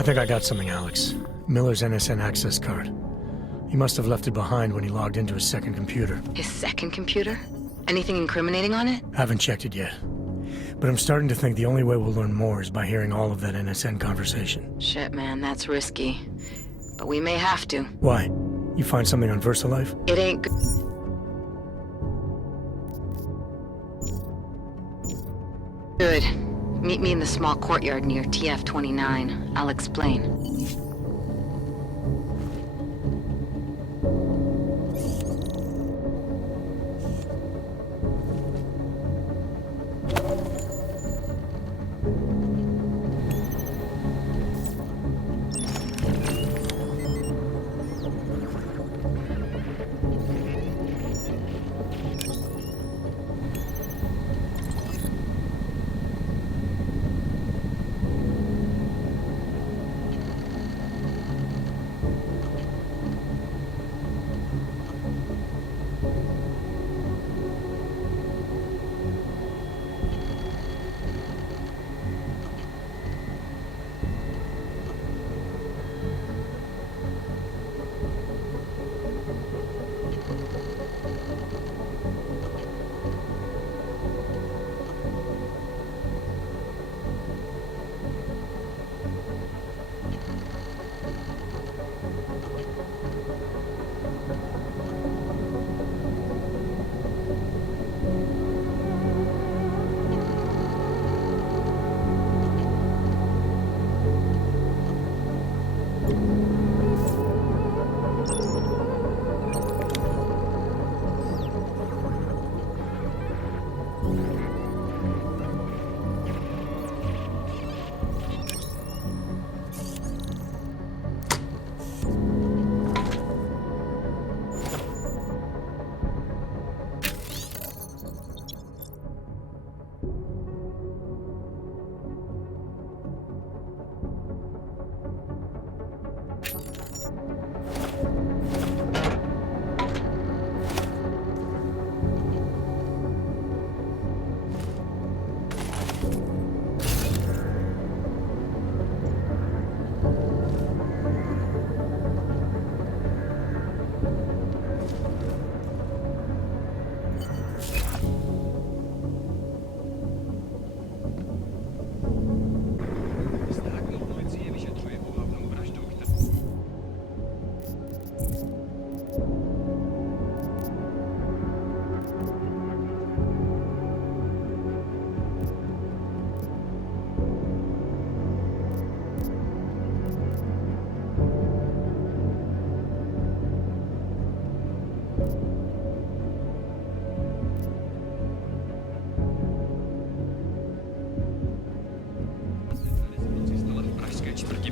I think I got something, Alex. Miller's NSN access card. He must have left it behind when he logged into his second computer. His second computer? Anything incriminating on it? Haven't checked it yet. But I'm starting to think the only way we'll learn more is by hearing all of that NSN conversation. Shit, man, that's risky. But we may have to. Why? You find something on VersaLife? It ain't good. Good. Meet me in the small courtyard near TF-29. I'll explain.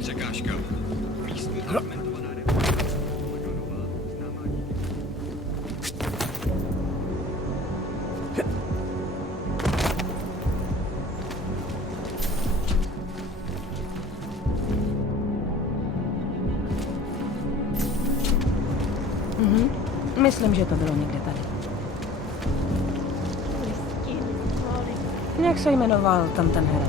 překážka. Místní fragmentovaná revoluce. Známá díky. Myslím, že to bylo někde tady. Jak se jmenoval tam ten herec?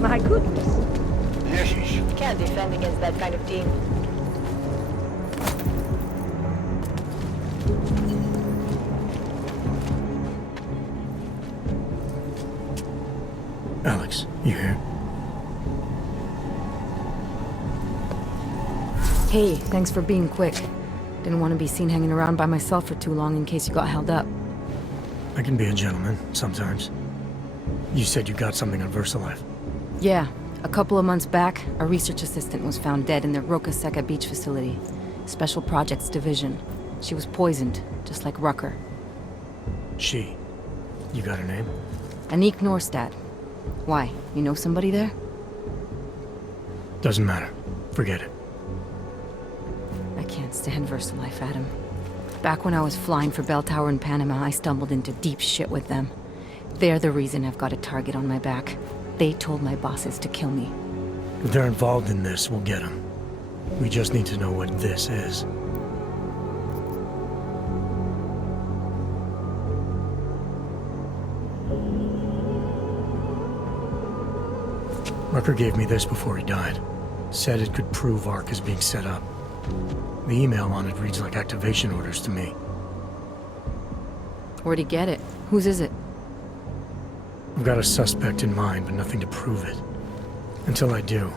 My goodness. Ježiš. Can't defend against that kind of team. Alex, you here? Hey, thanks for being quick. Didn't want to be seen hanging around by myself for too long in case you got held up. I can be a gentleman, sometimes. You said you got something on VersaLife. Yeah, a couple of months back, a research assistant was found dead in the Roka Seca beach facility. Special Projects Division. She was poisoned, just like Rucker. She. You got her name? Anik Norstad. Why? You know somebody there? Doesn't matter. Forget it. I can't stand VersaLife, Adam. Back when I was flying for Bell Tower in Panama, I stumbled into deep shit with them. They're the reason I've got a target on my back. They told my bosses to kill me. If they're involved in this, we'll get them. We just need to know what this is. Rucker gave me this before he died. Said it could prove ARC is being set up. The email on it reads like activation orders to me. Where'd he get it? Whose is it? I've got a suspect in mind, but nothing to prove it. Until I do,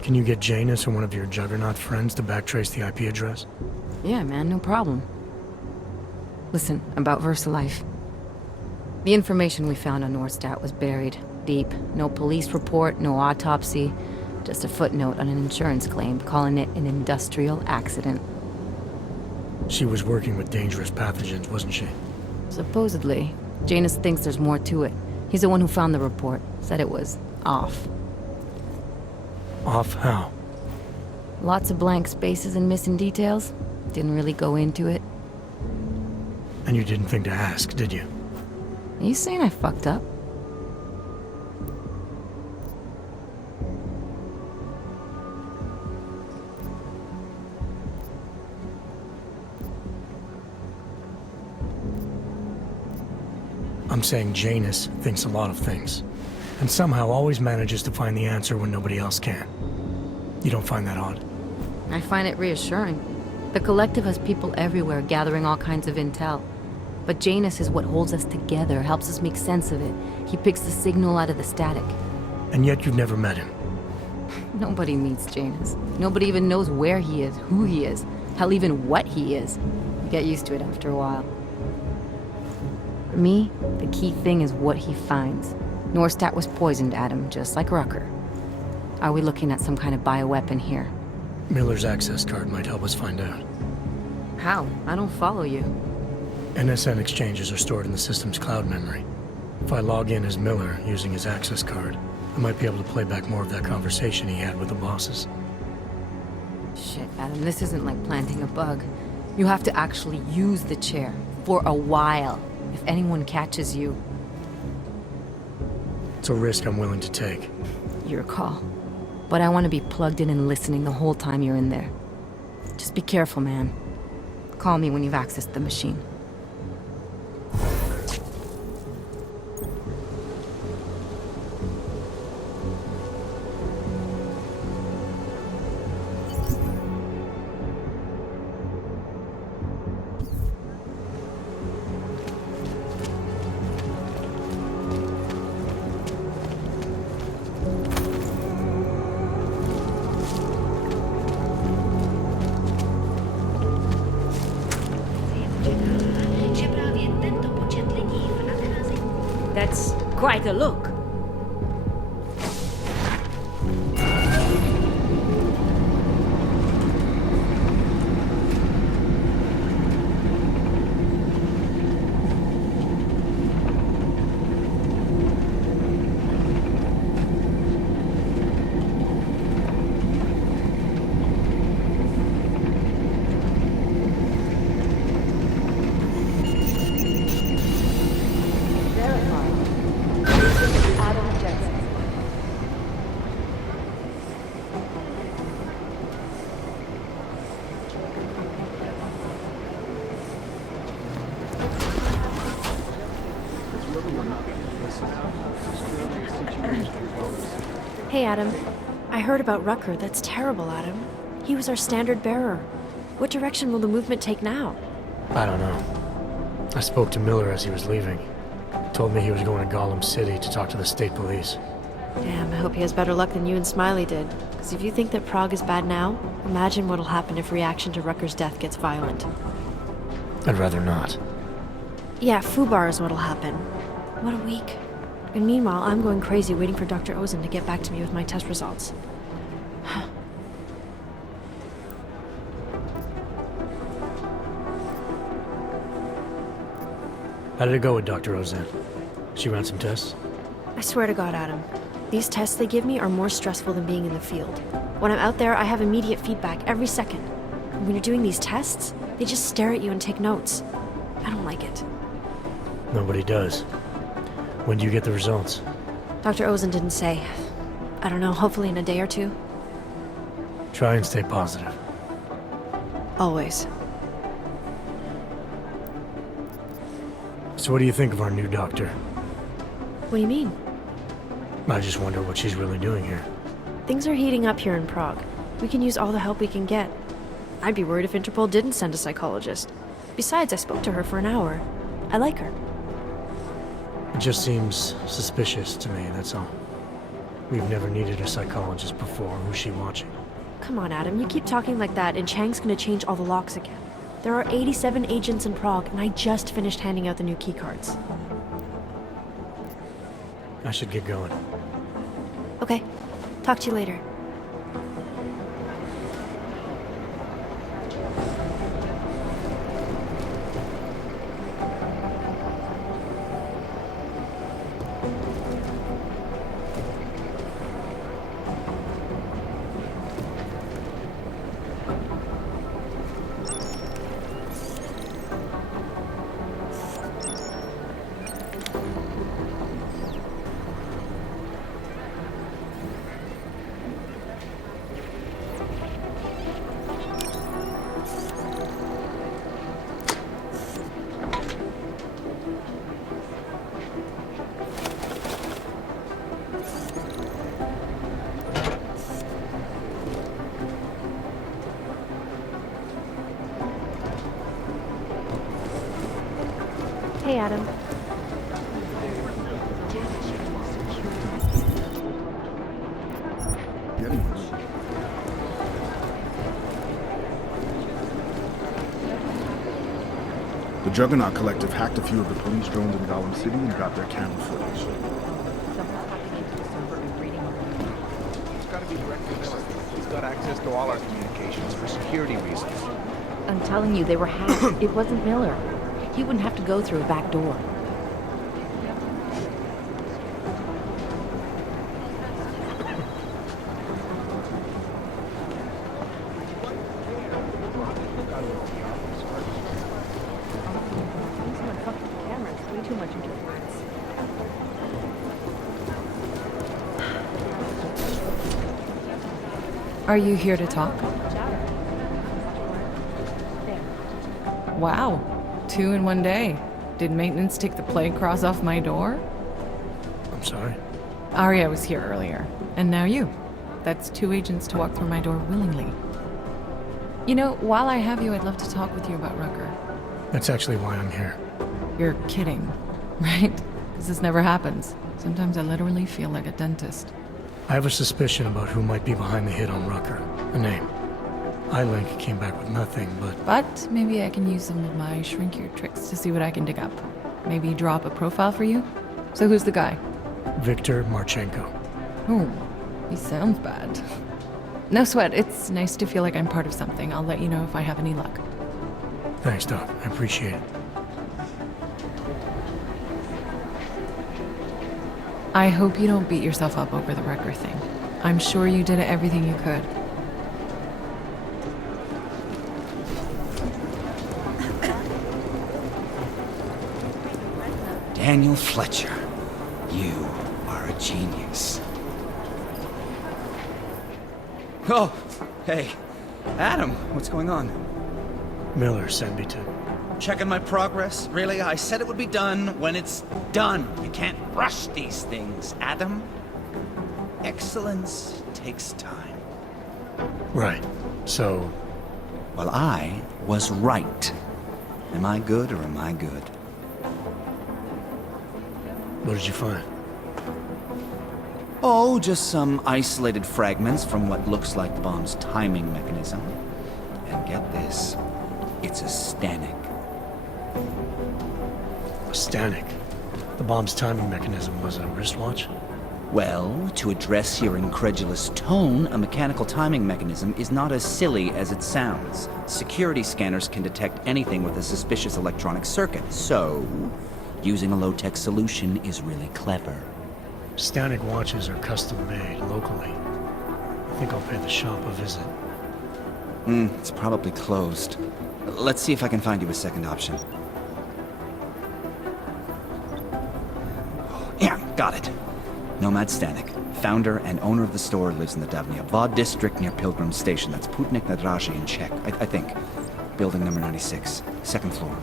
can you get Janus or one of your Juggernaut friends to backtrace the IP address? Yeah, man, no problem. Listen, about VersaLife. The information we found on Nordstat was buried deep. No police report, no autopsy. Just a footnote on an insurance claim, calling it an industrial accident. She was working with dangerous pathogens, wasn't she? Supposedly. Janus thinks there's more to it. He's the one who found the report. Said it was off. Off how? Lots of blank spaces and missing details. Didn't really go into it. And you didn't think to ask, did you? Are you saying I fucked up? I'm saying Janus thinks a lot of things, and somehow always manages to find the answer when nobody else can. You don't find that odd? I find it reassuring. The Collective has people everywhere gathering all kinds of intel. But Janus is what holds us together, helps us make sense of it. He picks the signal out of the static. And yet you've never met him. Nobody meets Janus. Nobody even knows where he is, who he is, hell, even what he is. You get used to it after a while. For me, the key thing is what he finds. Nordstat was poisoned, Adam, just like Rucker. Are we looking at some kind of bioweapon here? Miller's access card might help us find out. How? I don't follow you. NSN exchanges are stored in the system's cloud memory. If I log in as Miller using his access card, I might be able to play back more of that conversation he had with the bosses. Shit, Adam, this isn't like planting a bug. You have to actually use the chair. For a while. If anyone catches you... It's a risk I'm willing to take. Your call. But I want to be plugged in and listening the whole time you're in there. Just be careful, man. Call me when you've accessed the machine. That's quite a look. Hey, Adam. I heard about Rucker. That's terrible, Adam. He was our standard bearer. What direction will the movement take now? I don't know. I spoke to Miller as he was leaving. Told me he was going to Gollum City to talk to the state police. Damn, I hope he has better luck than you and Smiley did. Because if you think that Prague is bad now, imagine what'll happen if reaction to Rucker's death gets violent. I'd rather not. Yeah, FUBAR is what'll happen. What a week. And meanwhile, I'm going crazy waiting for Dr. Ozen to get back to me with my test results. How did it go with Dr. Ozen? She ran some tests? I swear to God, Adam. These tests they give me are more stressful than being in the field. When I'm out there, I have immediate feedback every second. And when you're doing these tests, they just stare at you and take notes. I don't like it. Nobody does. When do you get the results? Dr. Ozen didn't say. I don't know, hopefully in a day or two. Try and stay positive. Always. So what do you think of our new doctor? What do you mean? I just wonder what she's really doing here. Things are heating up here in Prague. We can use all the help we can get. I'd be worried if Interpol didn't send a psychologist. Besides, I spoke to her for an hour. I like her. It just seems suspicious to me, that's all. We've never needed a psychologist before. Who's she watching? Come on, Adam. You keep talking like that, and Chang's gonna change all the locks again. There are 87 agents in Prague, and I just finished handing out the new keycards. I should get going. Okay. Talk to you later. Hey, Adam. The Juggernaut Collective hacked a few of the police drones in Gollum City and got their camera footage. It's gotta be Director Miller. He's got access to all our communications for security reasons. I'm telling you, they were hacked. It wasn't Miller. He wouldn't have to go through a back door. Are you here to talk? Wow, 2 in one day. Did maintenance take the plague cross off my door? I'm sorry. Arya was here earlier, and now you. That's 2 agents to walk through my door willingly. You know, while I have you, I'd love to talk with you about Rucker. That's actually why I'm here. You're kidding, right? Because this never happens. Sometimes I literally feel like a dentist. I have a suspicion about who might be behind the hit on Rucker. A name. FLiNG came back with nothing, but... But maybe I can use some of my shrink-ear tricks to see what I can dig up. Maybe draw up a profile for you? So who's the guy? Viktor Marchenko. Oh, he sounds bad. No sweat, it's nice to feel like I'm part of something. I'll let you know if I have any luck. Thanks, Doc. I appreciate it. I hope you don't beat yourself up over the Rucker thing. I'm sure you did everything you could. Daniel Fletcher, you are a genius. Oh, hey. Adam, what's going on? Miller sent me to... Checking my progress? Really? I said it would be done when it's done. You can't rush these things, Adam. excellence takes time. Right. So... Well, I was right. Am I good or am I good? What did you find? Oh, just some isolated fragments from what looks like the bomb's timing mechanism. And get this, it's a Stanek. A Stanek? The bomb's timing mechanism was a wristwatch? Well, to address your incredulous tone, a mechanical timing mechanism is not as silly as it sounds. Security scanners can detect anything with a suspicious electronic circuit, so using a low-tech solution is really clever. Stanek watches are custom-made locally. I think I'll pay the shop a visit. It's probably closed. Let's see if I can find you a second option. Yeah, got it. Nomad Stanek, founder and owner of the store, lives in the Davnia Vod district near Pilgrim Station. That's Putnik Nadrashi in Czech, I think. Building number 96, second floor.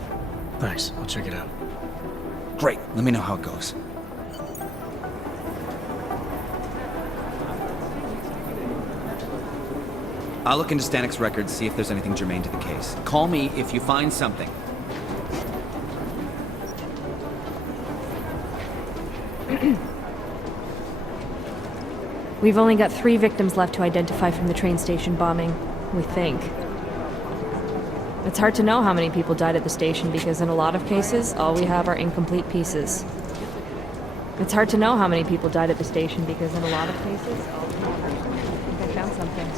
Thanks, I'll check it out. Great, let me know how it goes. I'll look into Stanek's records, see if there's anything germane to the case. Call me if you find something. We've only got 3 victims left to identify from the train station bombing, we think. It's hard to know how many people died at the station because in a lot of cases, all we have are incomplete pieces. It's hard to know how many people died at the station because in a lot of cases, all we have are... I think I found something.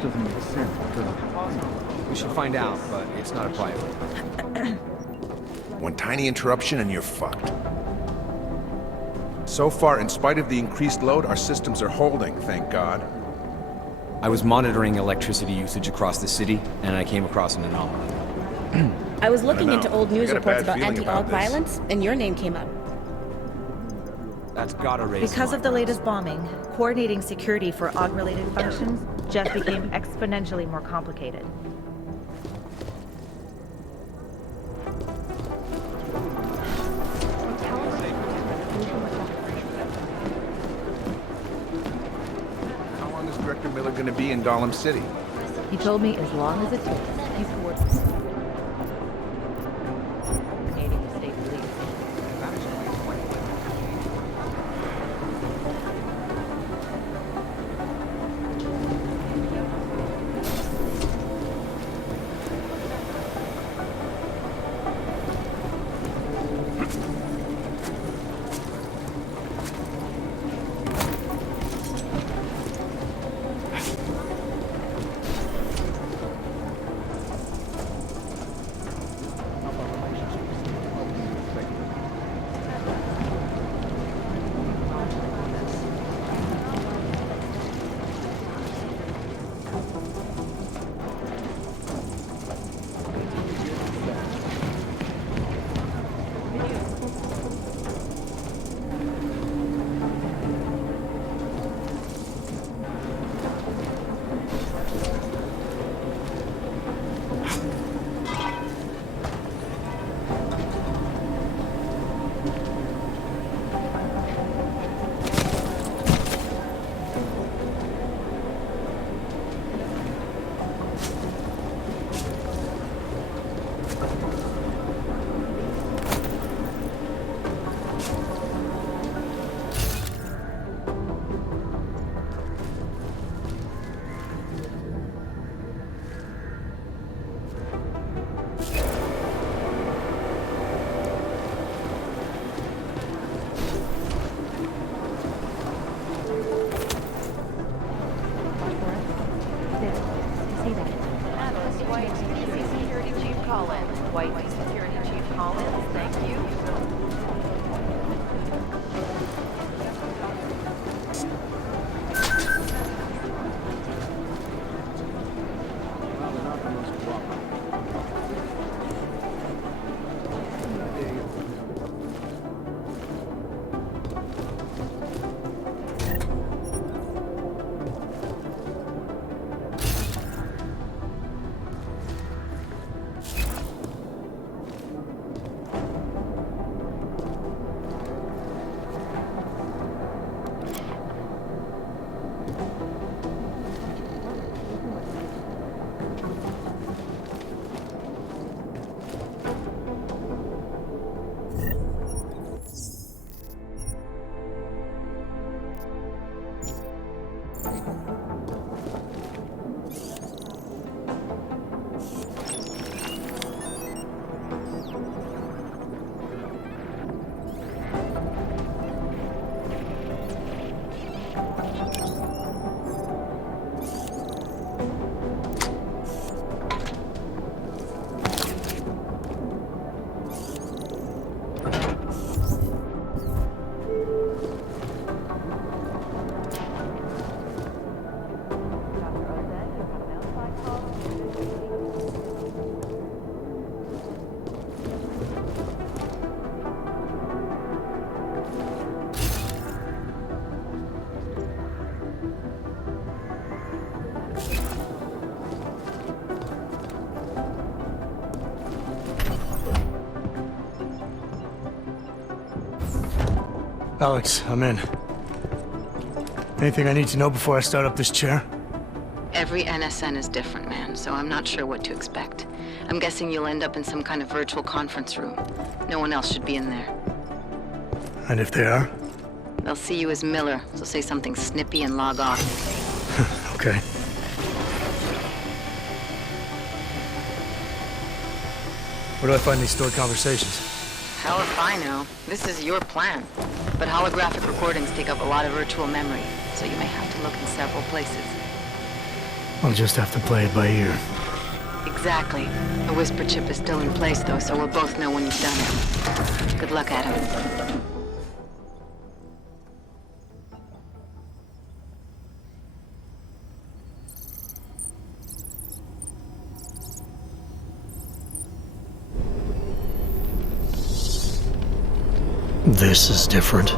Doesn't make sense because We should find out, but it's not a priority. One tiny interruption and you're fucked. So far, in spite of the increased load, our systems are holding, thank God. I was monitoring electricity usage across the city, and I came across an anomaly. I was looking into old news I got a reports bad about feeling about anti-AUG this. violence, and your name came up. That's gotta raise Because some of the eyebrows. latest bombing, coordinating security for AUG-related functions just became exponentially more complicated. How long is Director Miller going to be in Dahlem City? He told me as long as it takes. He's coordinating the state police. Alex, I'm in. Anything I need to know before I start up this chair? Every NSN is different, man, so I'm not sure what to expect. I'm guessing you'll end up in some kind of virtual conference room. No one else should be in there. And if they are? They'll see you as Miller, so say something snippy and log off. Okay. Where do I find these stored conversations? Hell if I know. This is your plan. But holographic recordings take up a lot of virtual memory, so you may have to look in several places. I'll just have to play it by ear. Exactly. The whisper chip is still in place, though, so we'll both know when you've done it. Good luck, Adam. This is different.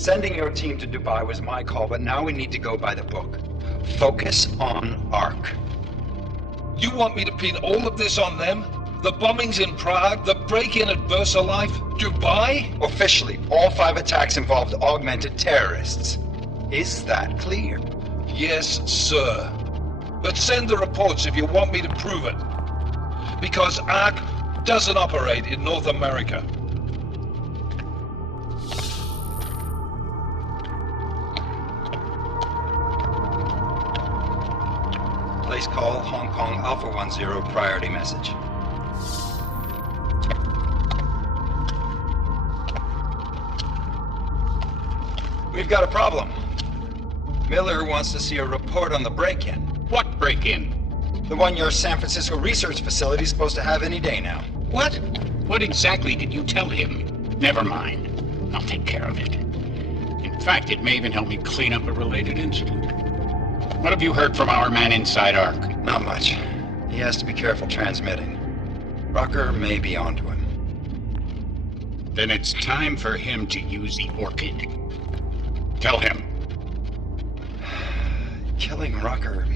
Sending your team to Dubai was my call, but now we need to go by the book. Focus on ARC. You want me to pin all of this on them? The bombings in Prague, the break-in at VersaLife, Dubai? Officially, all 5 attacks involved augmented terrorists. Is that clear? Yes, sir. But send the reports if you want me to prove it. Because ARC doesn't operate in North America. Place call Hong Kong Alpha 10 priority message. We've got a problem. Miller wants to see a report on the break-in. What break-in? The one your San Francisco research facility is supposed to have any day now. What? What exactly did you tell him? Never mind. I'll take care of it. In fact, it may even help me clean up a related incident. What have you heard from our man inside ARC? Not much. He has to be careful transmitting. Rucker may be onto him. Then it's time for him to use the Orchid. Tell him. Killing Rucker.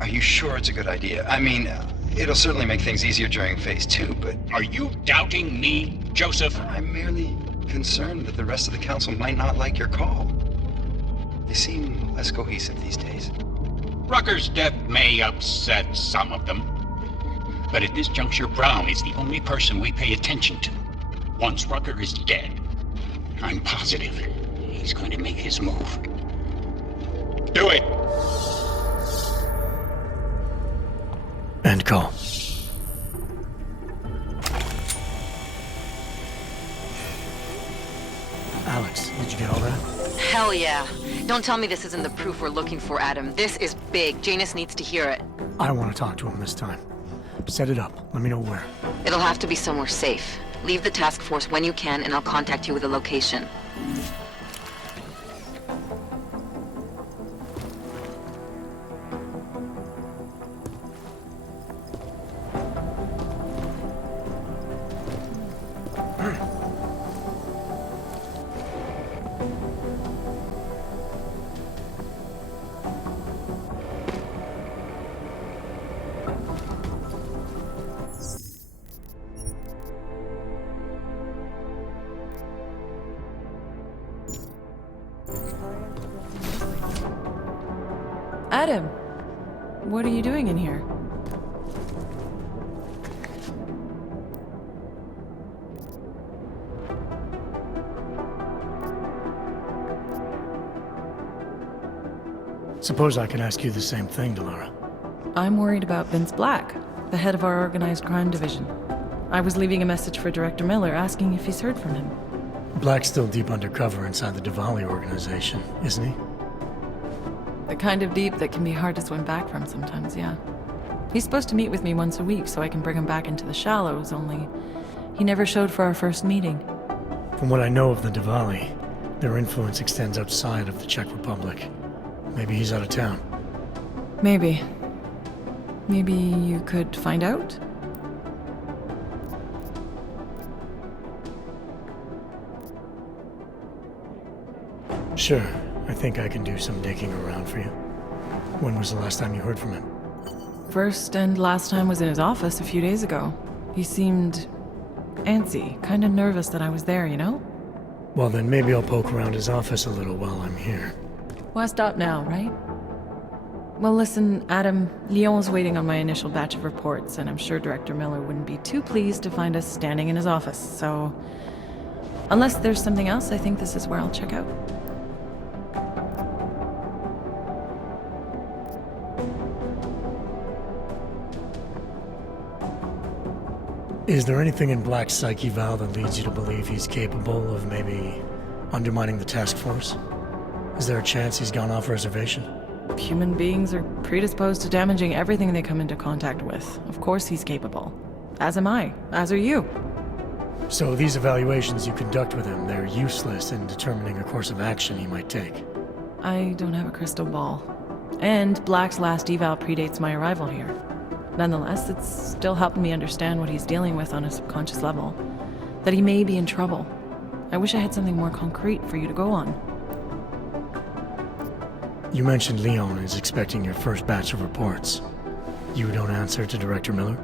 Are you sure it's a good idea? I mean, it'll certainly make things easier during Phase 2, but... Are you doubting me, Joseph? I'm merely concerned that the rest of the Council might not like your call. They seem less cohesive these days. Rucker's death may upset some of them. But at this juncture, Brown is the only person we pay attention to. Once Rucker is dead, I'm positive he's going to make his move. Do it! End call. Alex, did you get all that? Hell yeah. Don't tell me this isn't the proof we're looking for, Adam. This is big. Janus needs to hear it. I want to talk to him this time. Set it up. Let me know where. It'll have to be somewhere safe. Leave the task force when you can, and I'll contact you with a location. Adam, what are you doing in here? Suppose I can ask you the same thing, Delara. I'm worried about Vince Black, the head of our organized crime division. I was leaving a message for Director Miller asking if he's heard from him. Black's still deep undercover inside the Diwali organization, isn't he? The kind of deep that can be hard to swim back from sometimes, yeah. He's supposed to meet with me once a week so I can bring him back into the shallows, only he never showed for our first meeting. From what I know of the Diwali, their influence extends outside of the Czech Republic. Maybe he's out of town. Maybe. Maybe you could find out? Sure. I think I can do some digging around for you. When was the last time you heard from him? First and last time was in his office a few days ago. He seemed antsy, kind of nervous that I was there, you know? Well, then maybe I'll poke around his office a little while I'm here. Why stop now, right? Well, listen, Adam, Lyon's waiting on my initial batch of reports, and I'm sure Director Miller wouldn't be too pleased to find us standing in his office, so... Unless there's something else, I think this is where I'll check out. Is there anything in Black's psyche, Val, that leads you to believe he's capable of maybe undermining the task force? Is there a chance he's gone off reservation? Human beings are predisposed to damaging everything they come into contact with. Of course he's capable. As am I. As are you. So these evaluations you conduct with him, they're useless in determining a course of action he might take? I don't have a crystal ball. And Black's last eval predates my arrival here. Nonetheless, it's still helping me understand what he's dealing with on a subconscious level. That he may be in trouble. I wish I had something more concrete for you to go on. You mentioned Leon is expecting your first batch of reports. You don't answer to Director Miller?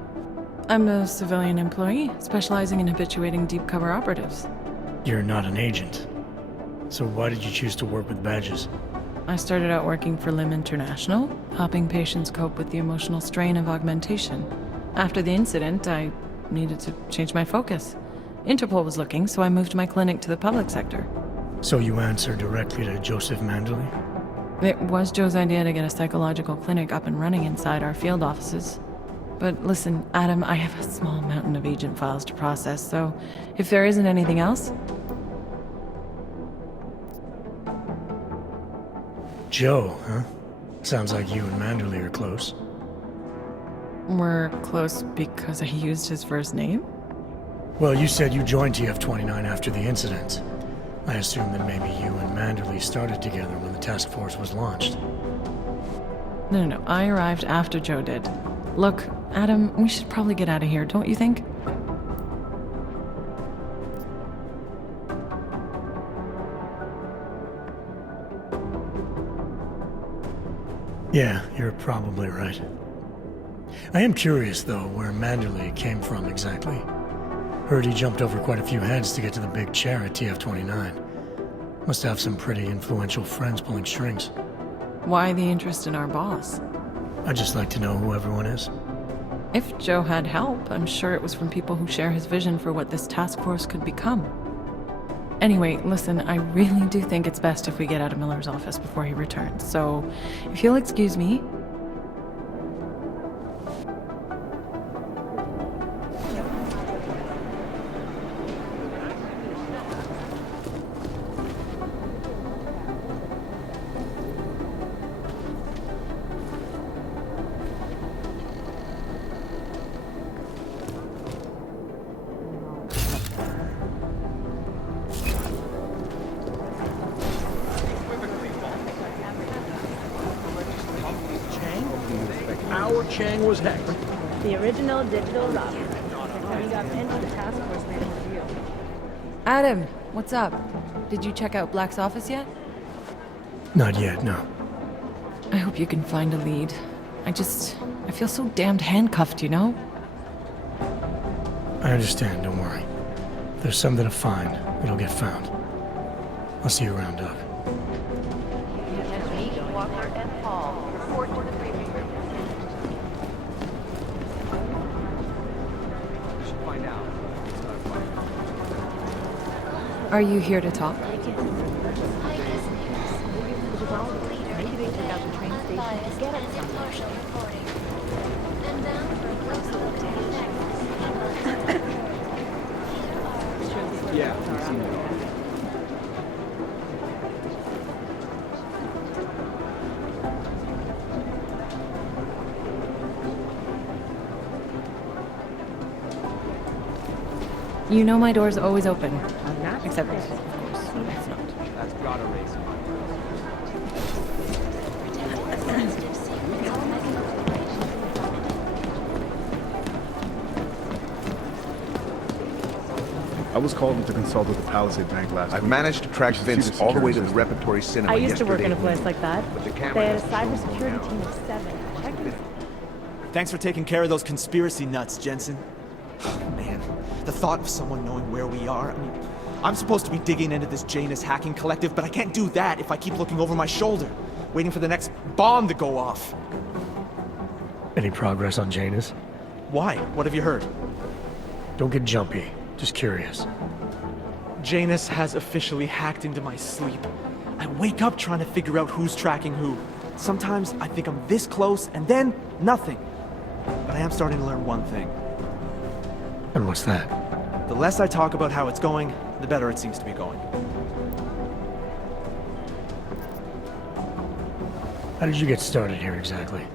I'm a civilian employee, specializing in habituating deep cover operatives. You're not an agent. So why did you choose to work with badges? I started out working for LIM International, helping patients cope with the emotional strain of augmentation. After the incident, I needed to change my focus. Interpol was looking, so I moved my clinic to the public sector. So you answer directly to Joseph Manderley? It was Joe's idea to get a psychological clinic up and running inside our field offices. But listen, Adam, I have a small mountain of agent files to process, so if there isn't anything else... Joe, huh? Sounds like you and Manderley are close. We're close because I used his first name? Well, you said you joined TF-29 after the incident. I assume that maybe you and Manderley started together when the task force was launched. No, I arrived after Joe did. Look, Adam, we should probably get out of here, don't you think? Yeah, you're probably right. I am curious, though, where Manderley came from exactly. Heard he jumped over quite a few heads to get to the big chair at TF-29. Must have some pretty influential friends pulling strings. Why the interest in our boss? I'd just like to know who everyone is. If Joe had help, I'm sure it was from people who share his vision for what this task force could become. Anyway, listen, I really do think it's best if we get out of Miller's office before he returns, so if you'll excuse me... Our Chang was hacked. The original digital robber. We got into the task force later revealed. Adam, what's up? Did you check out Black's office yet? Not yet, no. I hope you can find a lead. I feel so damned handcuffed, you know? I understand, don't worry. If there's something to find, it'll get found. I'll see you around, Doc. Walker and Paul, report to the briefing room. Are you here to talk? You know my door's always open. Except, of course, it's not. That's gotta raise him. I was called in to consult with the Palisade Bank last week. I've managed to track Vince all the way to the Repertory Cinema I used to work in a yesterday. place like that. But the They camera had a has cybersecurity team of 7. Thanks for taking care of those conspiracy nuts, Jensen. Man, the thought of someone knowing where we are, I mean, I'm supposed to be digging into this Janus hacking collective, but I can't do that if I keep looking over my shoulder, waiting for the next bomb to go off. Any progress on Janus? Why? What have you heard? Don't get jumpy. Just curious. Janus has officially hacked into my sleep. I wake up trying to figure out who's tracking who. Sometimes I think I'm this close, and then nothing. But I am starting to learn one thing. And what's that? The less I talk about how it's going, the better it seems to be going. How did you get started here exactly?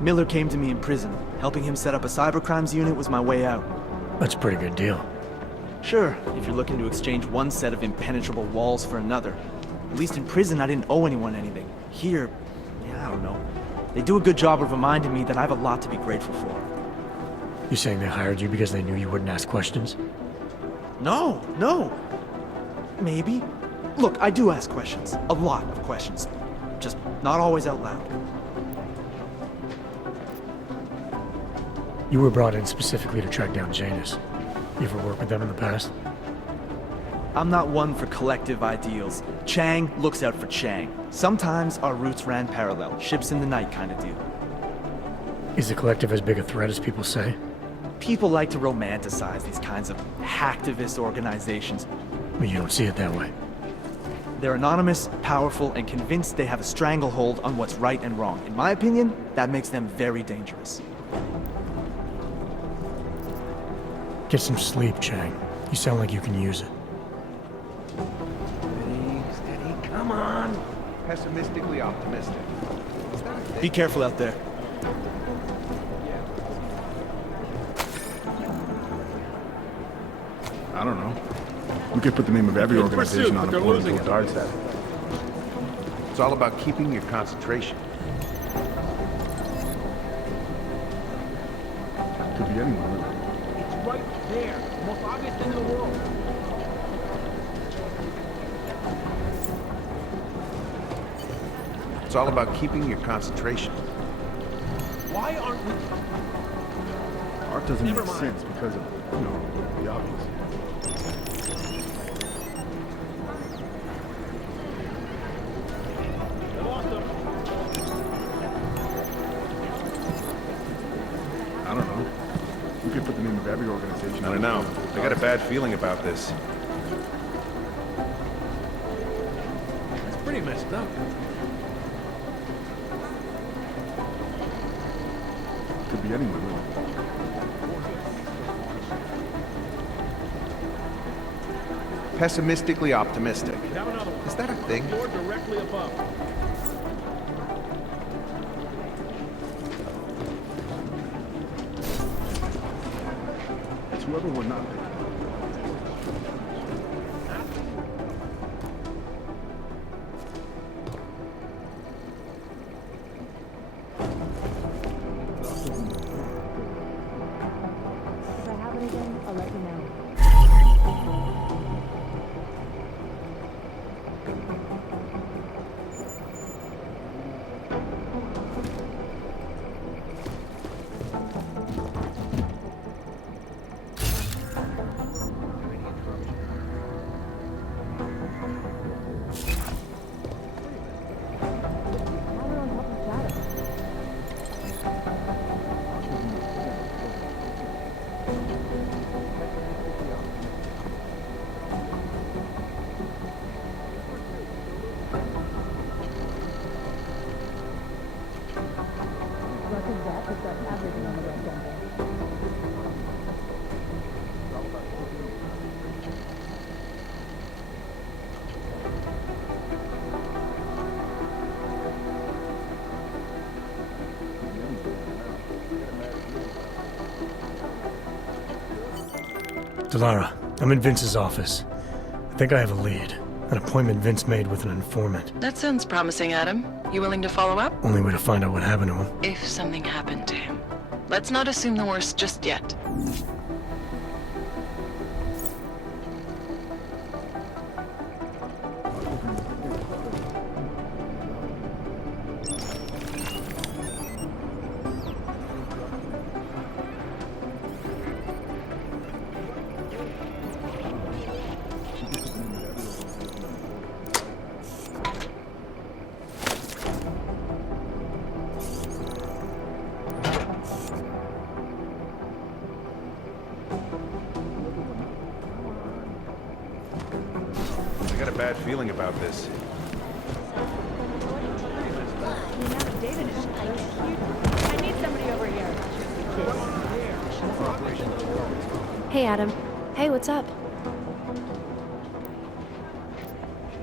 Miller came to me in prison. Helping him set up a cybercrimes unit was my way out. That's a pretty good deal. Sure, if you're looking to exchange one set of impenetrable walls for another. At least in prison, I didn't owe anyone anything. Here, yeah, I don't know. They do a good job of reminding me that I have a lot to be grateful for. You saying they hired you because they knew you wouldn't ask questions? No, no. Maybe. Look, I do ask questions. A lot of questions. Just not always out loud. You were brought in specifically to track down Janus. You ever worked with them in the past? I'm not one for collective ideals. Chang looks out for Chang. Sometimes our routes ran parallel, ships in the night kind of deal. Is the collective as big a threat as people say? People like to romanticize these kinds of hacktivist organizations. But you don't see it that way. They're anonymous, powerful, and convinced they have a stranglehold on what's right and wrong. In my opinion, that makes them very dangerous. Get some sleep, Chang. You sound like you can use it. Steady, come on. Pessimistically optimistic. Be careful out there. I don't know. We could put the name of every organization on a board and throw darts at it. It's all about keeping your concentration. Could be anyone, really. It's right there. Most obvious thing in the world. It's all about keeping your concentration. Why aren't we... Art doesn't make sense because of, the obvious. I don't know. We could put the name of every organization. I don't know. I got a bad feeling about this. It's pretty messed up. Could be anyone, really. Pessimistically optimistic. Have another one. Is that a thing? Door directly above. It's whoever we're not picking. If I have anything, I'll let you know. Delara, I'm in Vince's office. I think I have a lead. An appointment Vince made with an informant. That sounds promising, Adam. You willing to follow up? Only way to find out what happened to him. If something happened to him. Let's not assume the worst just yet. I got a bad feeling about this. I need somebody over here. Hey, Adam. Hey, what's up?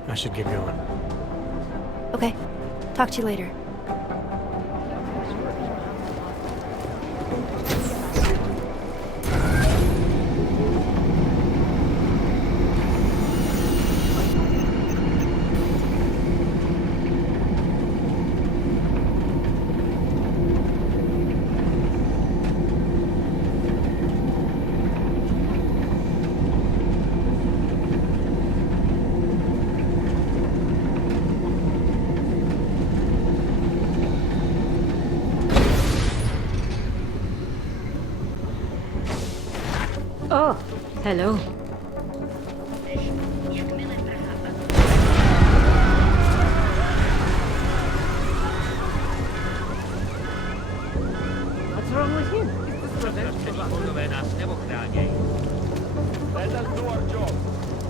I should get going. Okay. Talk to you later. Oh, hello. What's wrong with him? Let us do our job.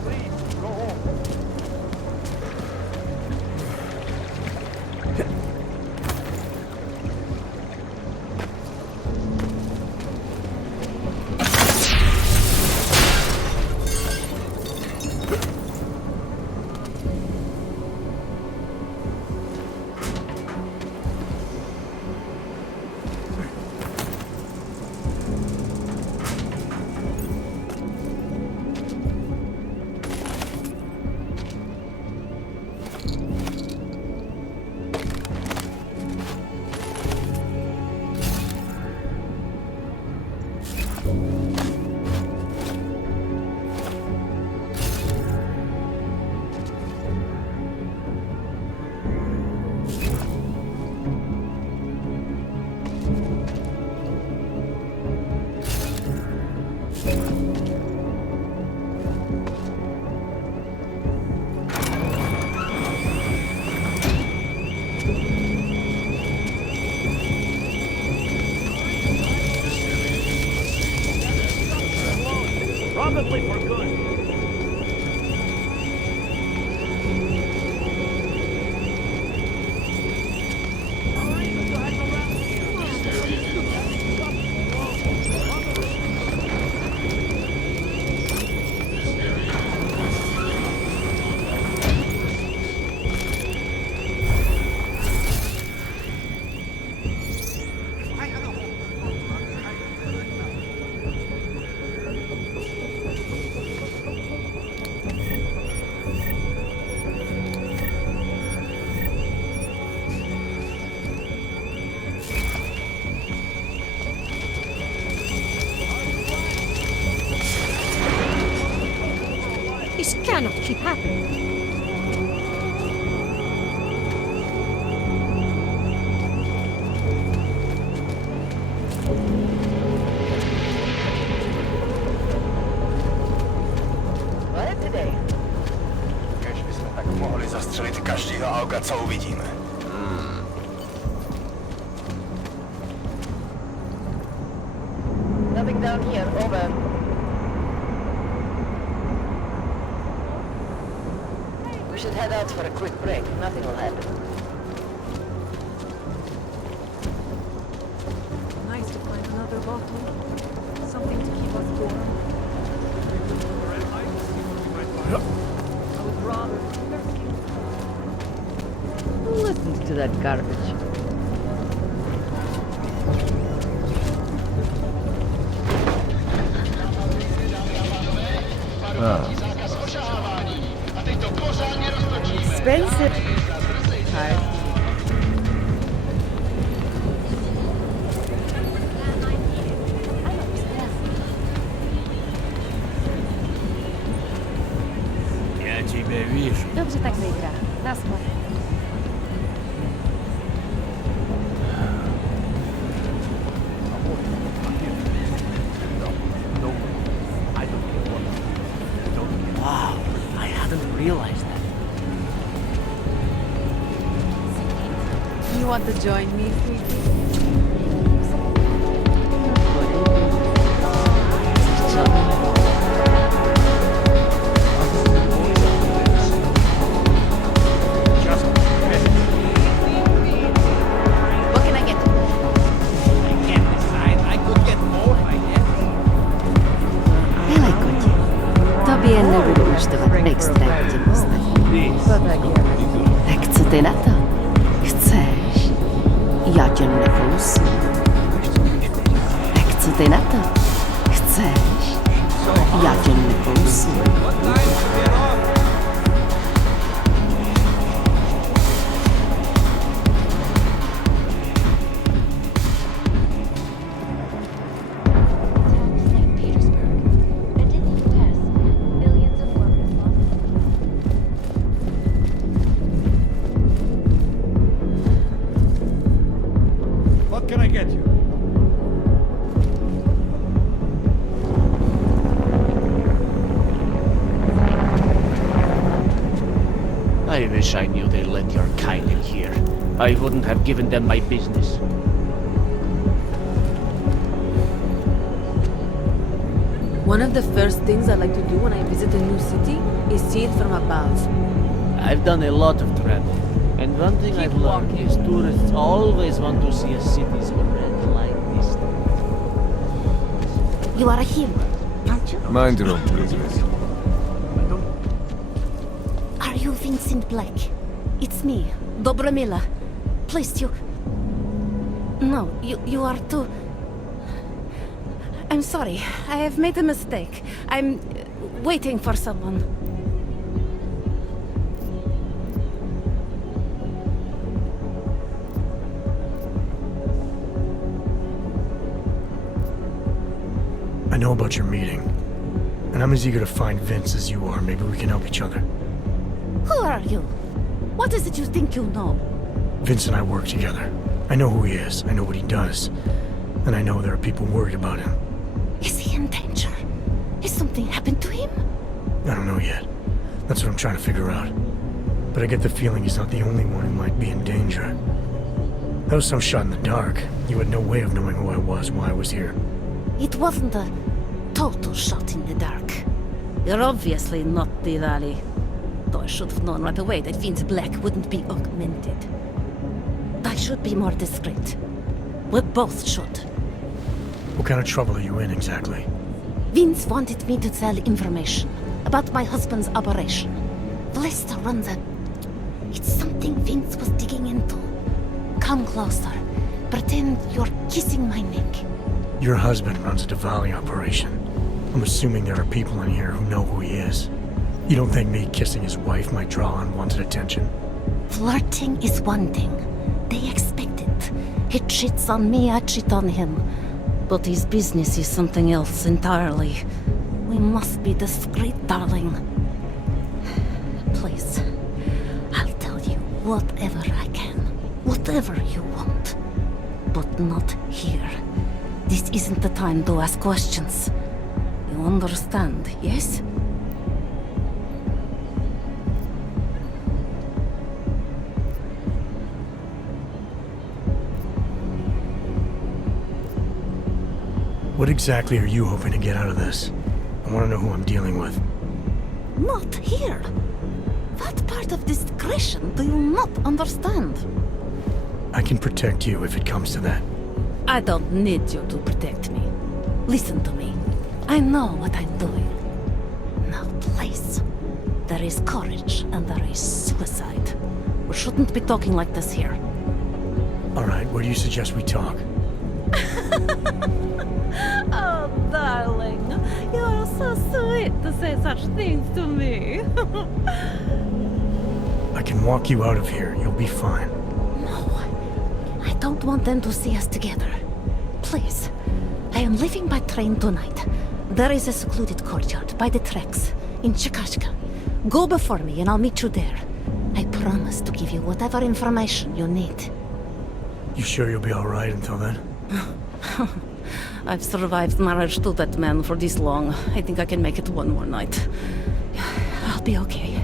Please, go home. Probably for good. This cannot keep happening. What today? Kež bychom tak mohli zastřelit každýho auga, co uvidíme. Nothing down here, over. We should head out for a quick break. Nothing will happen. Nice to find another bottle. Something to keep us warm. I would rather... Listen to that garbage. Expensive. Hard. Я тебя вижу. Dobrze tak wygra. Na smutno. Wow, I hadn't realized that. You want to join me, sweetie? What can I get? I can't decide. I could get more, I guess. Pelekoti. Tobě nebudu účtovat extra Tak co ty na to? Chceš? Já tě nekousnu. Tak co ty na to? Chceš? Já tě nekousnu. What can I get you? wish I knew they let your kind in here. I wouldn't have given them my business. One of the first things I like to do when I visit a new city is see it from above. I've done a lot of travel, and one thing I've learned is tourists always want to see a city's red light district. You are him, aren't you? Mind your own business. Are you Vincent Black? It's me, Dobromila. Please, you... No, you are too... I'm sorry, I have made a mistake. I'm waiting for someone. I know about your meeting, and I'm as eager to find Vince as you are. Maybe we can help each other. Who are you? What is it you think you know? Vince and I work together. I know who he is, I know what he does, and I know there are people worried about him. Is he in danger? Has something happened to him? I don't know yet. That's what I'm trying to figure out. But I get the feeling he's not the only one who might be in danger. That was some shot in the dark. You had no way of knowing who I was, why I was here. It wasn't a total shot in the dark. You're obviously not Diwali. Though I should have known right away that Vince Black wouldn't be augmented. I should be more discreet. We both should. What kind of trouble are you in, exactly? Vince wanted me to tell information about my husband's operation. Lester runs a... It's something Vince was digging into. Come closer. Pretend you're kissing my neck. Your husband runs a Diwali operation. I'm assuming there are people in here who know who he is. You don't think me kissing his wife might draw unwanted attention? Flirting is one thing. They expect it. He cheats on me, I cheat on him. But his business is something else entirely. We must be discreet, darling. Please, I'll tell you whatever I can. Whatever you want. But not here. This isn't the time to ask questions. You understand, yes? What exactly are you hoping to get out of this? I want to know who I'm dealing with. Not here. What part of discretion do you not understand? I can protect you if it comes to that. I don't need you to protect me. Listen to me. I know what I'm doing. Now, please. There is courage and there is suicide. We shouldn't be talking like this here. All right, where do you suggest we talk? Oh, darling. You are so sweet to say such things to me. I can walk you out of here. You'll be fine. I don't want them to see us together. Please. I am leaving by train tonight. There is a secluded courtyard by the tracks in Chikashka. Go before me and I'll meet you there. I promise to give you whatever information you need. You sure you'll be all right until then? I've survived marriage to that man for this long. I think I can make it one more night. I'll be okay.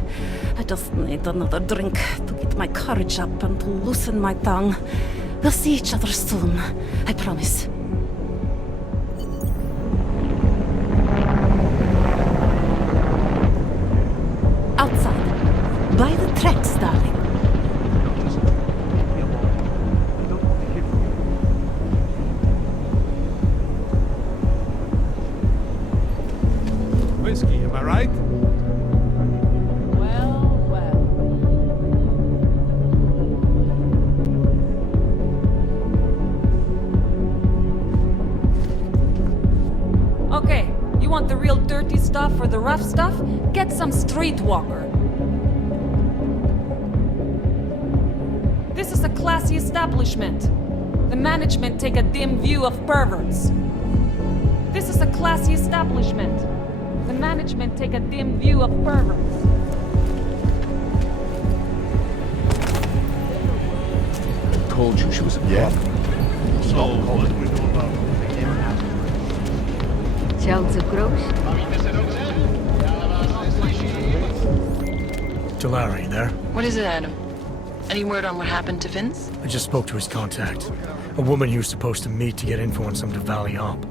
I just need another drink to get my courage up and to loosen my tongue. We'll see each other soon. I promise. Outside. By the tracks, darling. Whiskey, am I right? Okay, you want the real dirty stuff or the rough stuff? Get some streetwalker. This is a classy establishment. The management take a dim view of perverts. This is a classy establishment. The management take a dim view of perverts. I told you she was a problem. So, what do we do about it? Ciao, cukruś. Delary, there? What is it, Adam? Any word on what happened to Vince? I just spoke to his contact. A woman he was supposed to meet to get info on some Valley op.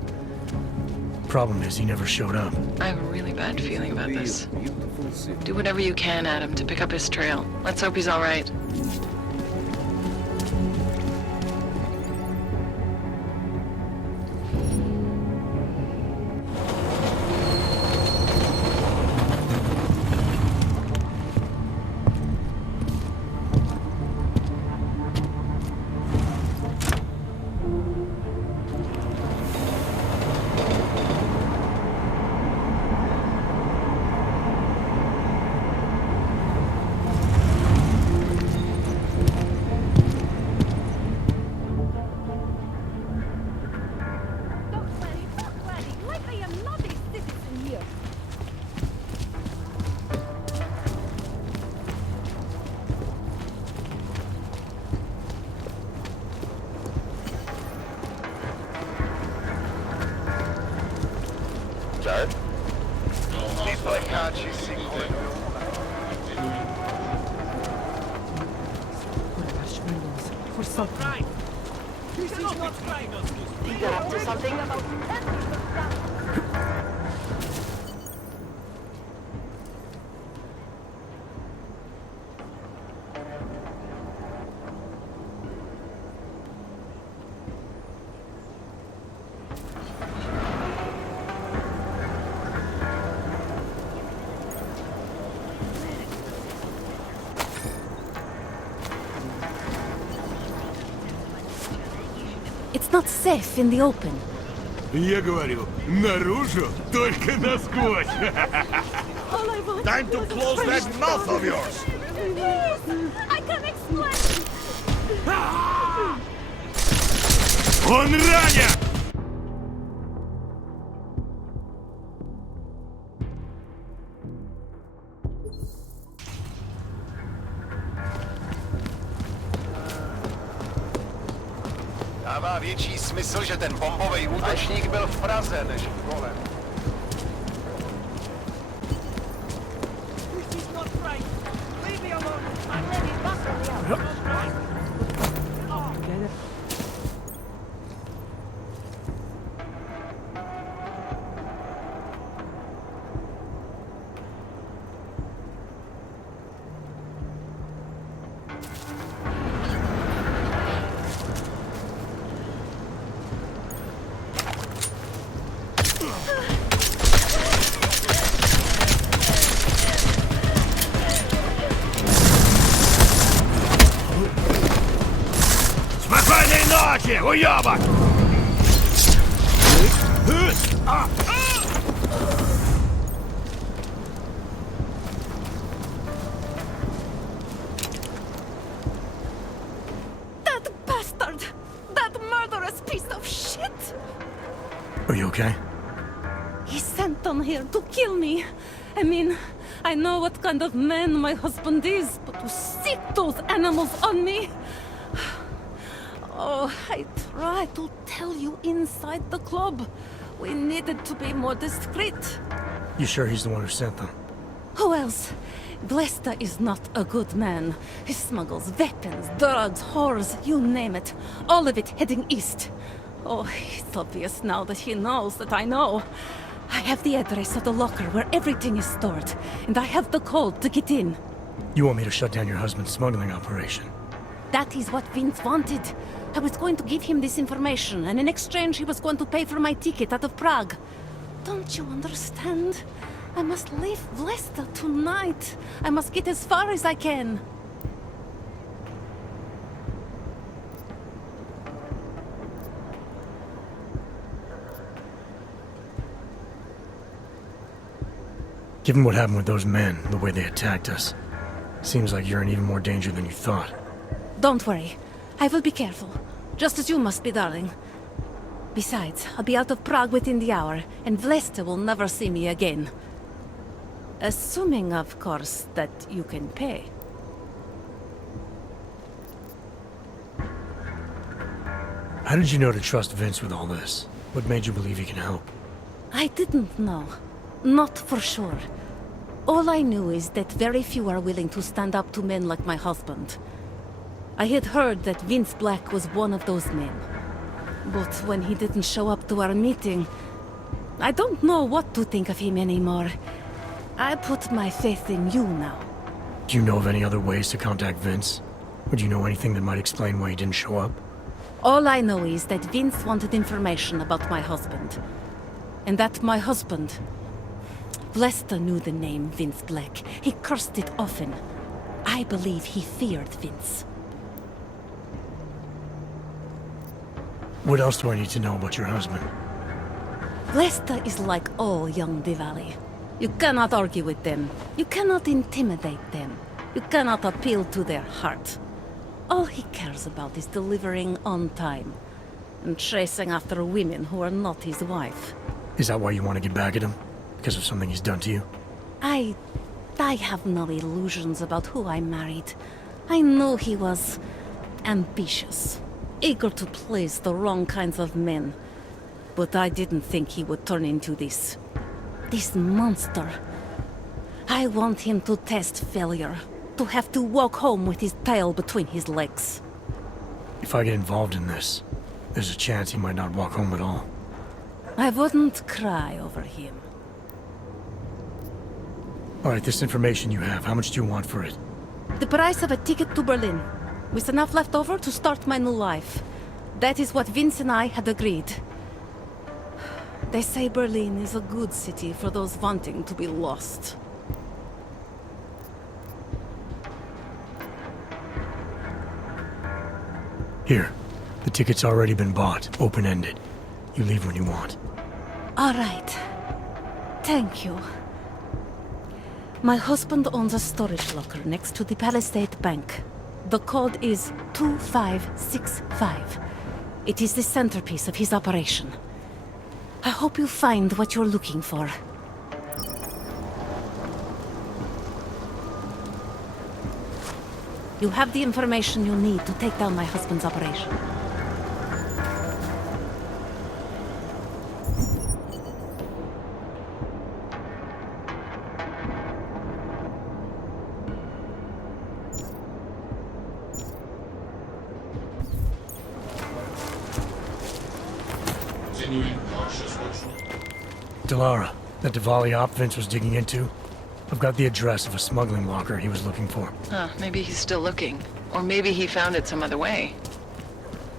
Problem is, he never showed up. I have a really bad feeling about this. Do whatever you can, Adam, to pick up his trail. Let's hope he's all right. Jared? Spolekači si For something. This is not trying us. You got up to something? It's not safe in the open. Я говорю, наружу, только насквозь. Time to close that mouth of yours. I can explain. Он ранен! Dává větší smysl, že ten bombový útočník byl v Praze, než v Kolem. Спокойной ночи, уёбок! That bastard! That murderous piece of shit! Are you okay? He sent them here to kill me. I mean, I know what kind of man my husband is, but to sick those animals on me... Oh, I tried to tell you inside the club. We needed to be more discreet. You sure he's the one who sent them? Who else? Blesta is not a good man. He smuggles weapons, drugs, whores, you name it. All of it heading east. Oh, it's obvious now that he knows that I know. I have the address of the locker where everything is stored, and I have the code to get in. You want me to shut down your husband's smuggling operation? That is what Vince wanted. I was going to give him this information, and in exchange he was going to pay for my ticket out of Prague. Don't you understand? I must leave Blesta tonight. I must get as far as I can. Given what happened with those men, the way they attacked us, seems like you're in even more danger than you thought. Don't worry. I will be careful. Just as you must be, darling. Besides, I'll be out of Prague within the hour, and Blesta will never see me again. Assuming, of course, that you can pay. How did you know to trust Vince with all this? What made you believe he can help? I didn't know. Not for sure. All I knew is that very few are willing to stand up to men like my husband. I had heard that Vince Black was one of those men. But when he didn't show up to our meeting, I don't know what to think of him anymore. I put my faith in you now. Do you know of any other ways to contact Vince? Would you know anything that might explain why he didn't show up? All I know is that Vince wanted information about my husband. And that my husband... Vlesta knew the name Vince Black. He cursed it often. I believe he feared Vince. What else do I need to know about your husband? Vlesta is like all young Diwali. You cannot argue with them. You cannot intimidate them. You cannot appeal to their heart. All he cares about is delivering on time. And chasing after women who are not his wife. Is that why you want to get back at him? Because of something he's done to you? I have no illusions about who I married. I know he was ambitious, eager to please the wrong kinds of men. But I didn't think he would turn into this monster. I want him to test failure, to have to walk home with his tail between his legs. If I get involved in this, there's a chance he might not walk home at all. I wouldn't cry over him. All right, this information you have, how much do you want for it? The price of a ticket to Berlin, with enough left over to start my new life. That is what Vince and I had agreed. They say Berlin is a good city for those wanting to be lost. Here, the ticket's already been bought, open-ended. You leave when you want. All right. Thank you. My husband owns a storage locker next to the Palisade Bank. The code is 2565. It is the centerpiece of his operation. I hope you find what you're looking for. You have the information you need to take down my husband's operation. Delara, that Diwali op Vince was digging into? I've got the address of a smuggling locker he was looking for. Maybe he's still looking. Or maybe he found it some other way.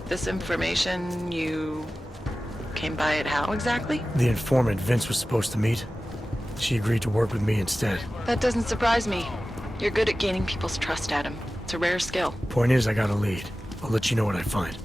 This information, you came by it how exactly? The informant Vince was supposed to meet. She agreed to work with me instead. That doesn't surprise me. You're good at gaining people's trust, Adam. It's a rare skill. Point is, I got a lead. I'll let you know what I find.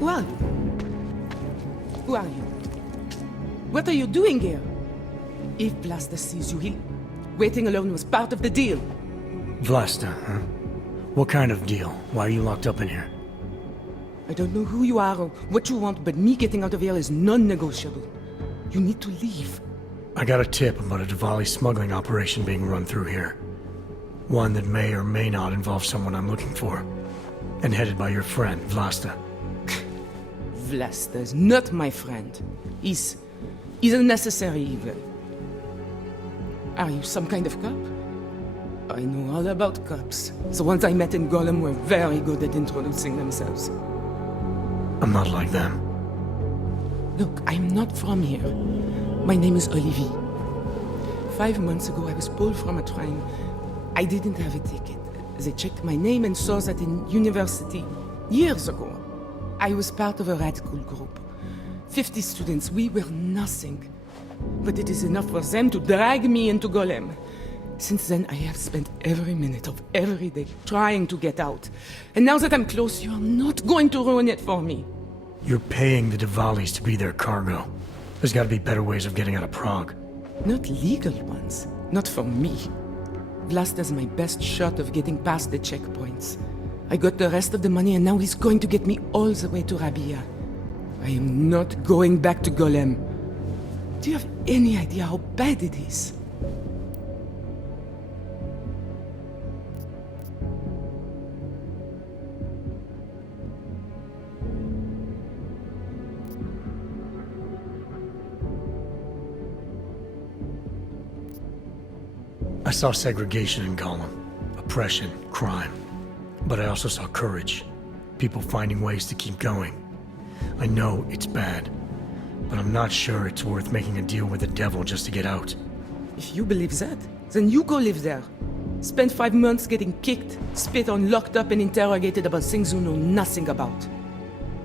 Who are you? Who are you? What are you doing here? If Vlasta sees you, waiting alone was part of the deal. Vlasta, huh? What kind of deal? Why are you locked up in here? I don't know who you are or what you want, but me getting out of here is non-negotiable. You need to leave. I got a tip about a Diwali smuggling operation being run through here. One that may or may not involve someone I'm looking for. And headed by your friend, Vlasta. Vlasta is not my friend. He's a necessary evil. Are you some kind of cop? I know all about cops. The ones I met in Golem were very good at introducing themselves. I'm not like them. Look, I'm not from here. My name is Olivier. 5 months ago, I was pulled from a train. I didn't have a ticket. They checked my name and saw that in university, years ago, I was part of a radical group. 50 students, we were nothing. But it is enough for them to drag me into Golem. Since then, I have spent every minute of every day trying to get out. And now that I'm close, you are not going to ruin it for me. You're paying the Diwalis to be their cargo. There's gotta be better ways of getting out of Prague. Not legal ones. Not for me. Vlasta's my best shot of getting past the checkpoints. I got the rest of the money and now he's going to get me all the way to Rabia. I am not going back to Golem. Do you have any idea how bad it is? I saw segregation in Golem, oppression, crime. But I also saw courage, people finding ways to keep going. I know it's bad, but I'm not sure it's worth making a deal with the devil just to get out. If you believe that, then you go live there. Spend 5 months getting kicked, spit on, locked up and interrogated about things you know nothing about.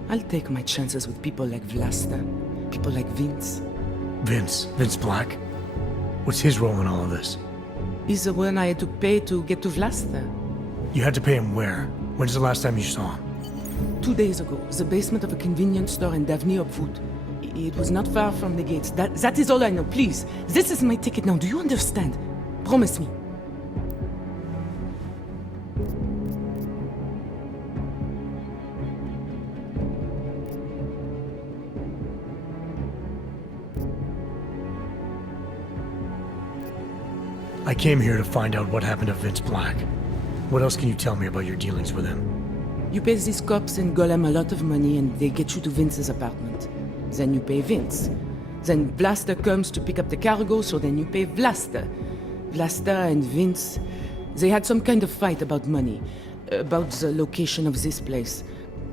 I'll take my chances with people like Vlasta, people like Vince. Vince Black? What's his role in all of this? He's the one I had to pay to get to Vlasta. You had to pay him where? When's the last time you saw him? 2 days ago, the basement of a convenience store in Davni Obwood. It was not far from the gates. That is all I know. Please, this is my ticket now. Do you understand? Promise me. I came here to find out what happened to Vince Black. What else can you tell me about your dealings with him? You pay these cops in Golem a lot of money and they get you to Vince's apartment. Then you pay Vince. Then Vlasta comes to pick up the cargo, so then you pay Vlasta. Vlasta and Vince, they had some kind of fight about money, about the location of this place.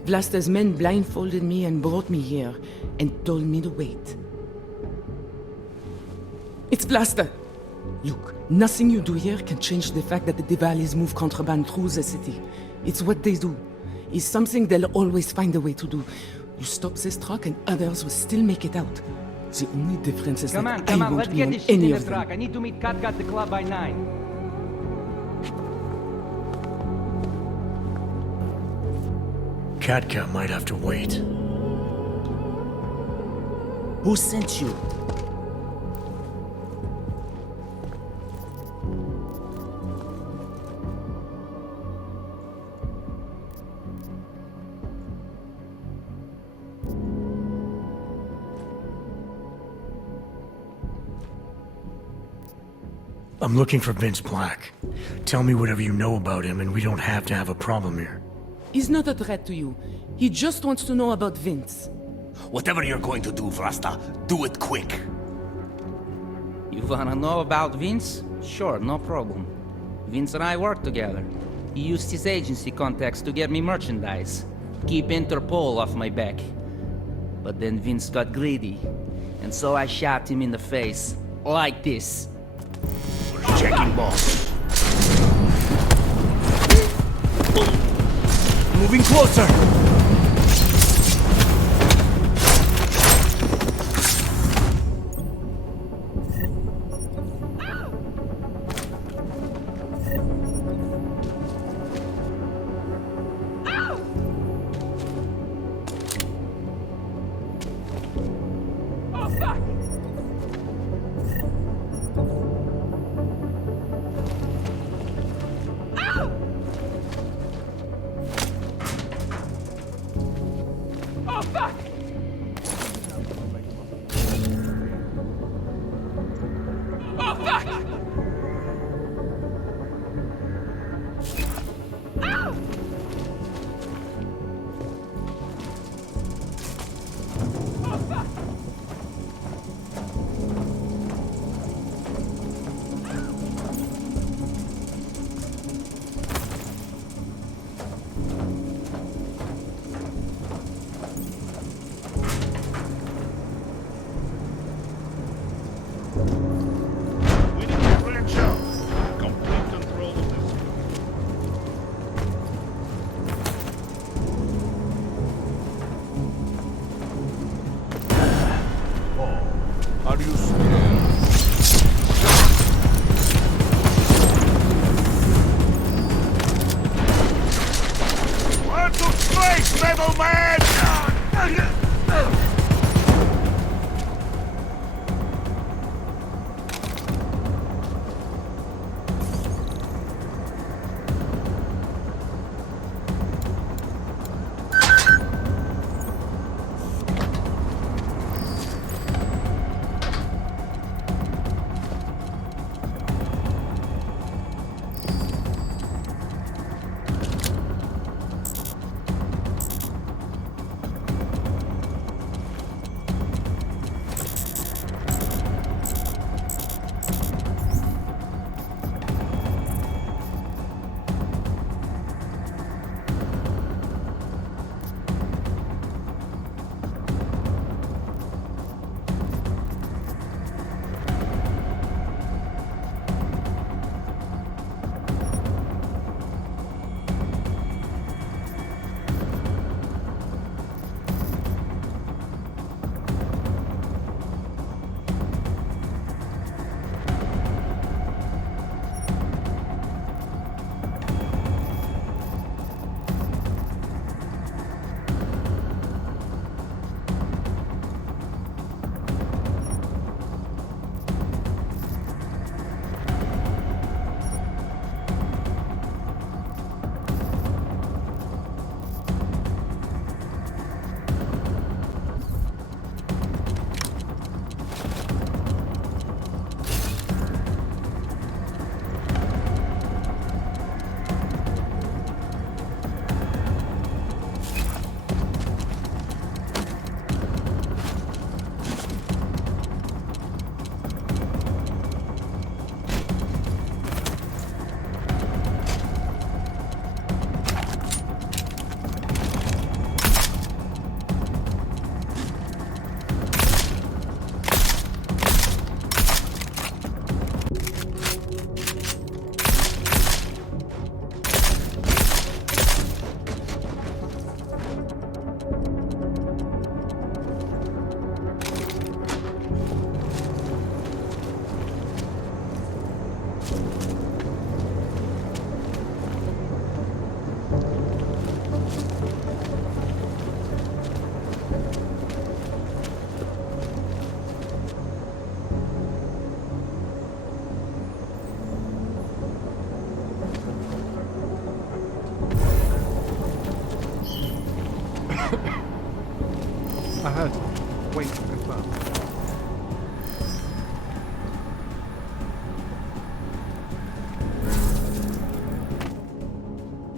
Vlasta's men blindfolded me and brought me here, and told me to wait. It's Vlasta! Look, nothing you do here can change the fact that the Diwalis move contraband through the city. It's what they do. It's something they'll always find a way to do. You stop this truck and others will still make it out. The only difference is that I won't be on any of them. I need to meet Cat at the club by 9. Katka might have to wait. Who sent you? I'm looking for Vince Black. Tell me whatever you know about him and we don't have to have a problem here. He's not a threat to you. He just wants to know about Vince. Whatever you're going to do, Vlasta, do it quick. You wanna know about Vince? Sure, no problem. Vince and I work together. He used his agency contacts to get me merchandise. Keep Interpol off my back. But then Vince got greedy. And so I shot him in the face. Like this. Checking boss. Moving closer! Oh, fuck! Oh, fuck! Ow! Oh, fuck! We need to branch out. Complete control of this. Are you scared? One to strike, rebel man! Ahead. Wait, confirm.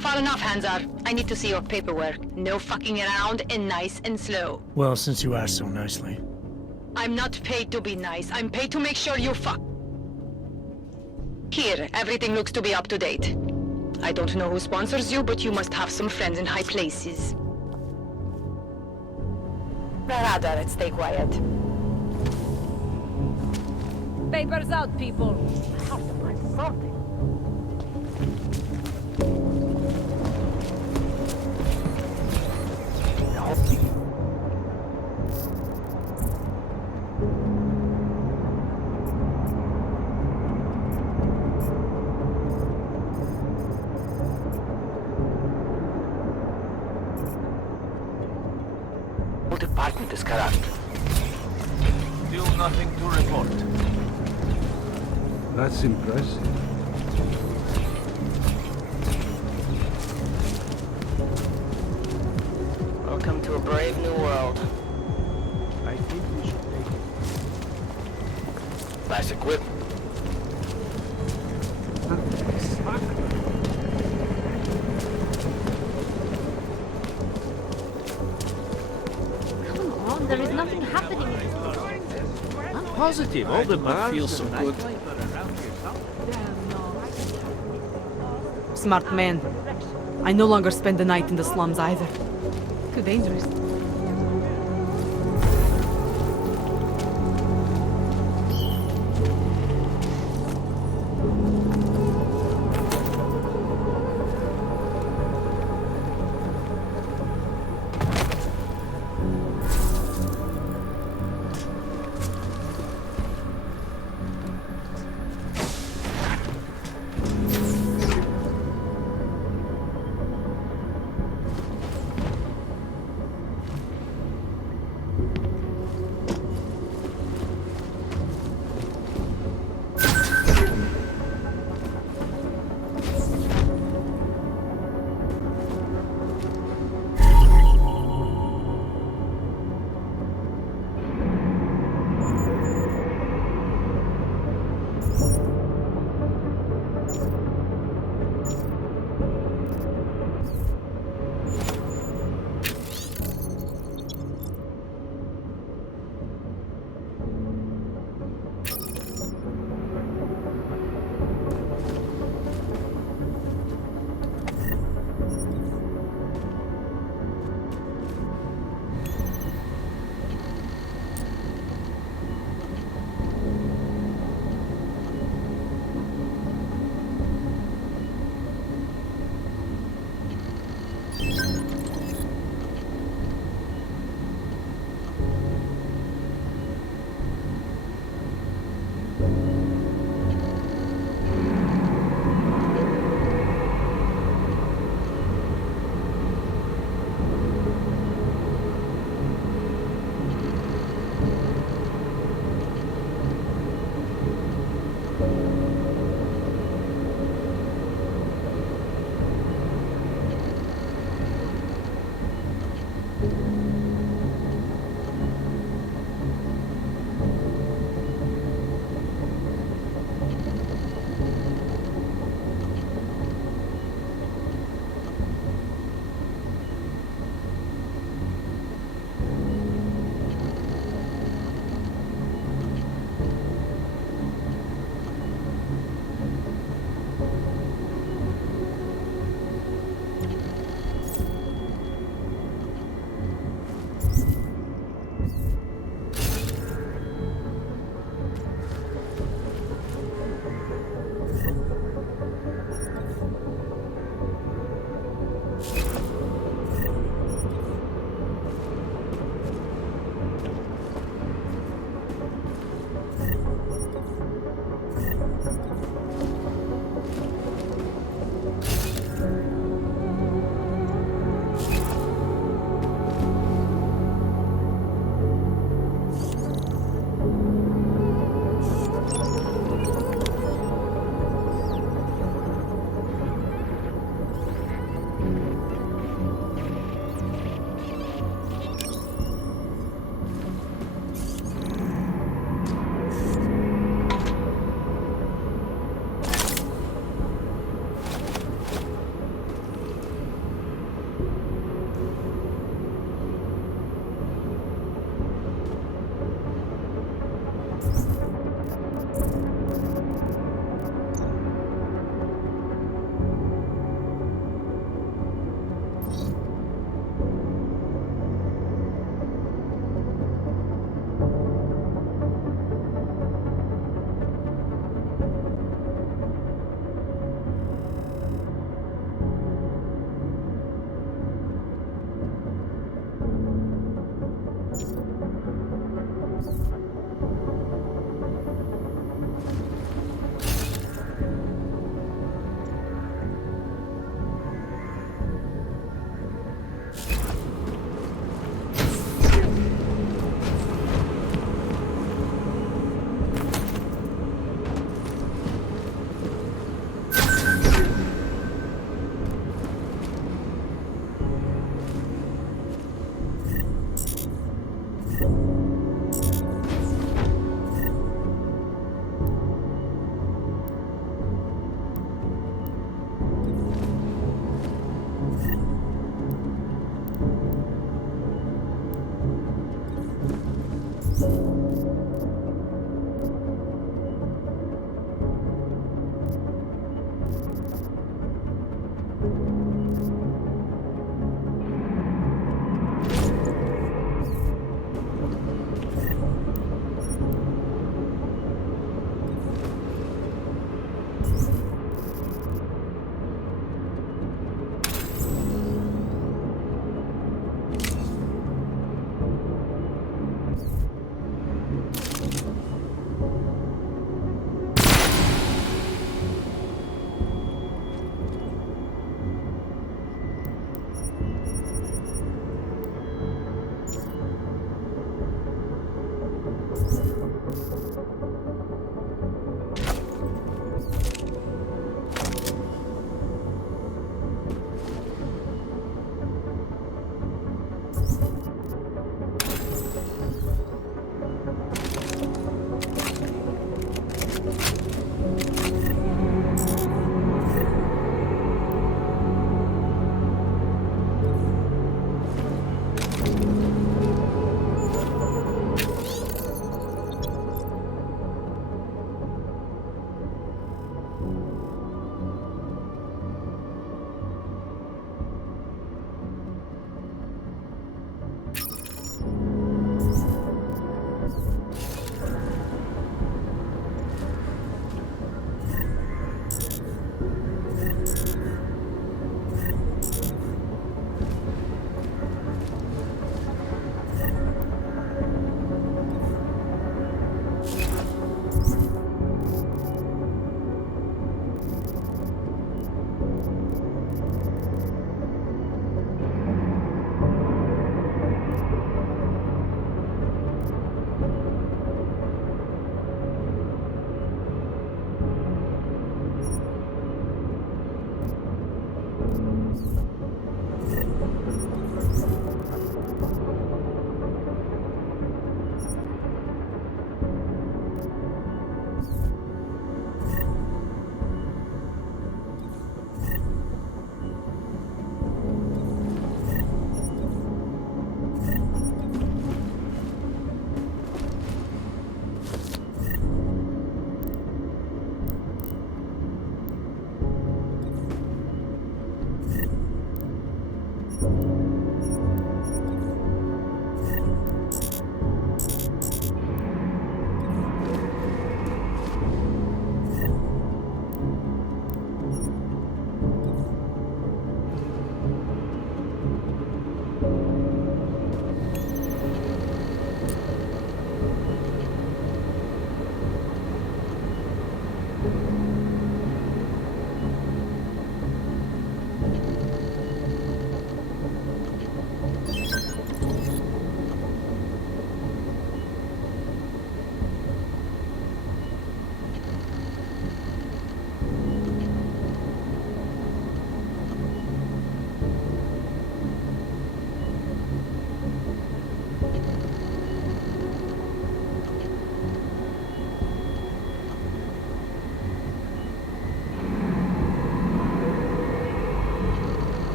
Far enough, Hanzar. I need to see your paperwork. No fucking around and nice and slow. Well, since you asked so nicely. I'm not paid to be nice. I'm paid to make sure you fuck. Here, everything looks to be up to date. I don't know who sponsors you, but you must have some friends in high places. Rather, stay quiet. Papers out, people. Department is corrupt. Still nothing to report. That's impressive. Welcome to a brave new world. I think we should take it. Nice equipment. Come on, there is nothing happening. I'm positive all the bars feels so good. Smart man. I no longer spend the night in the slums either. Too dangerous.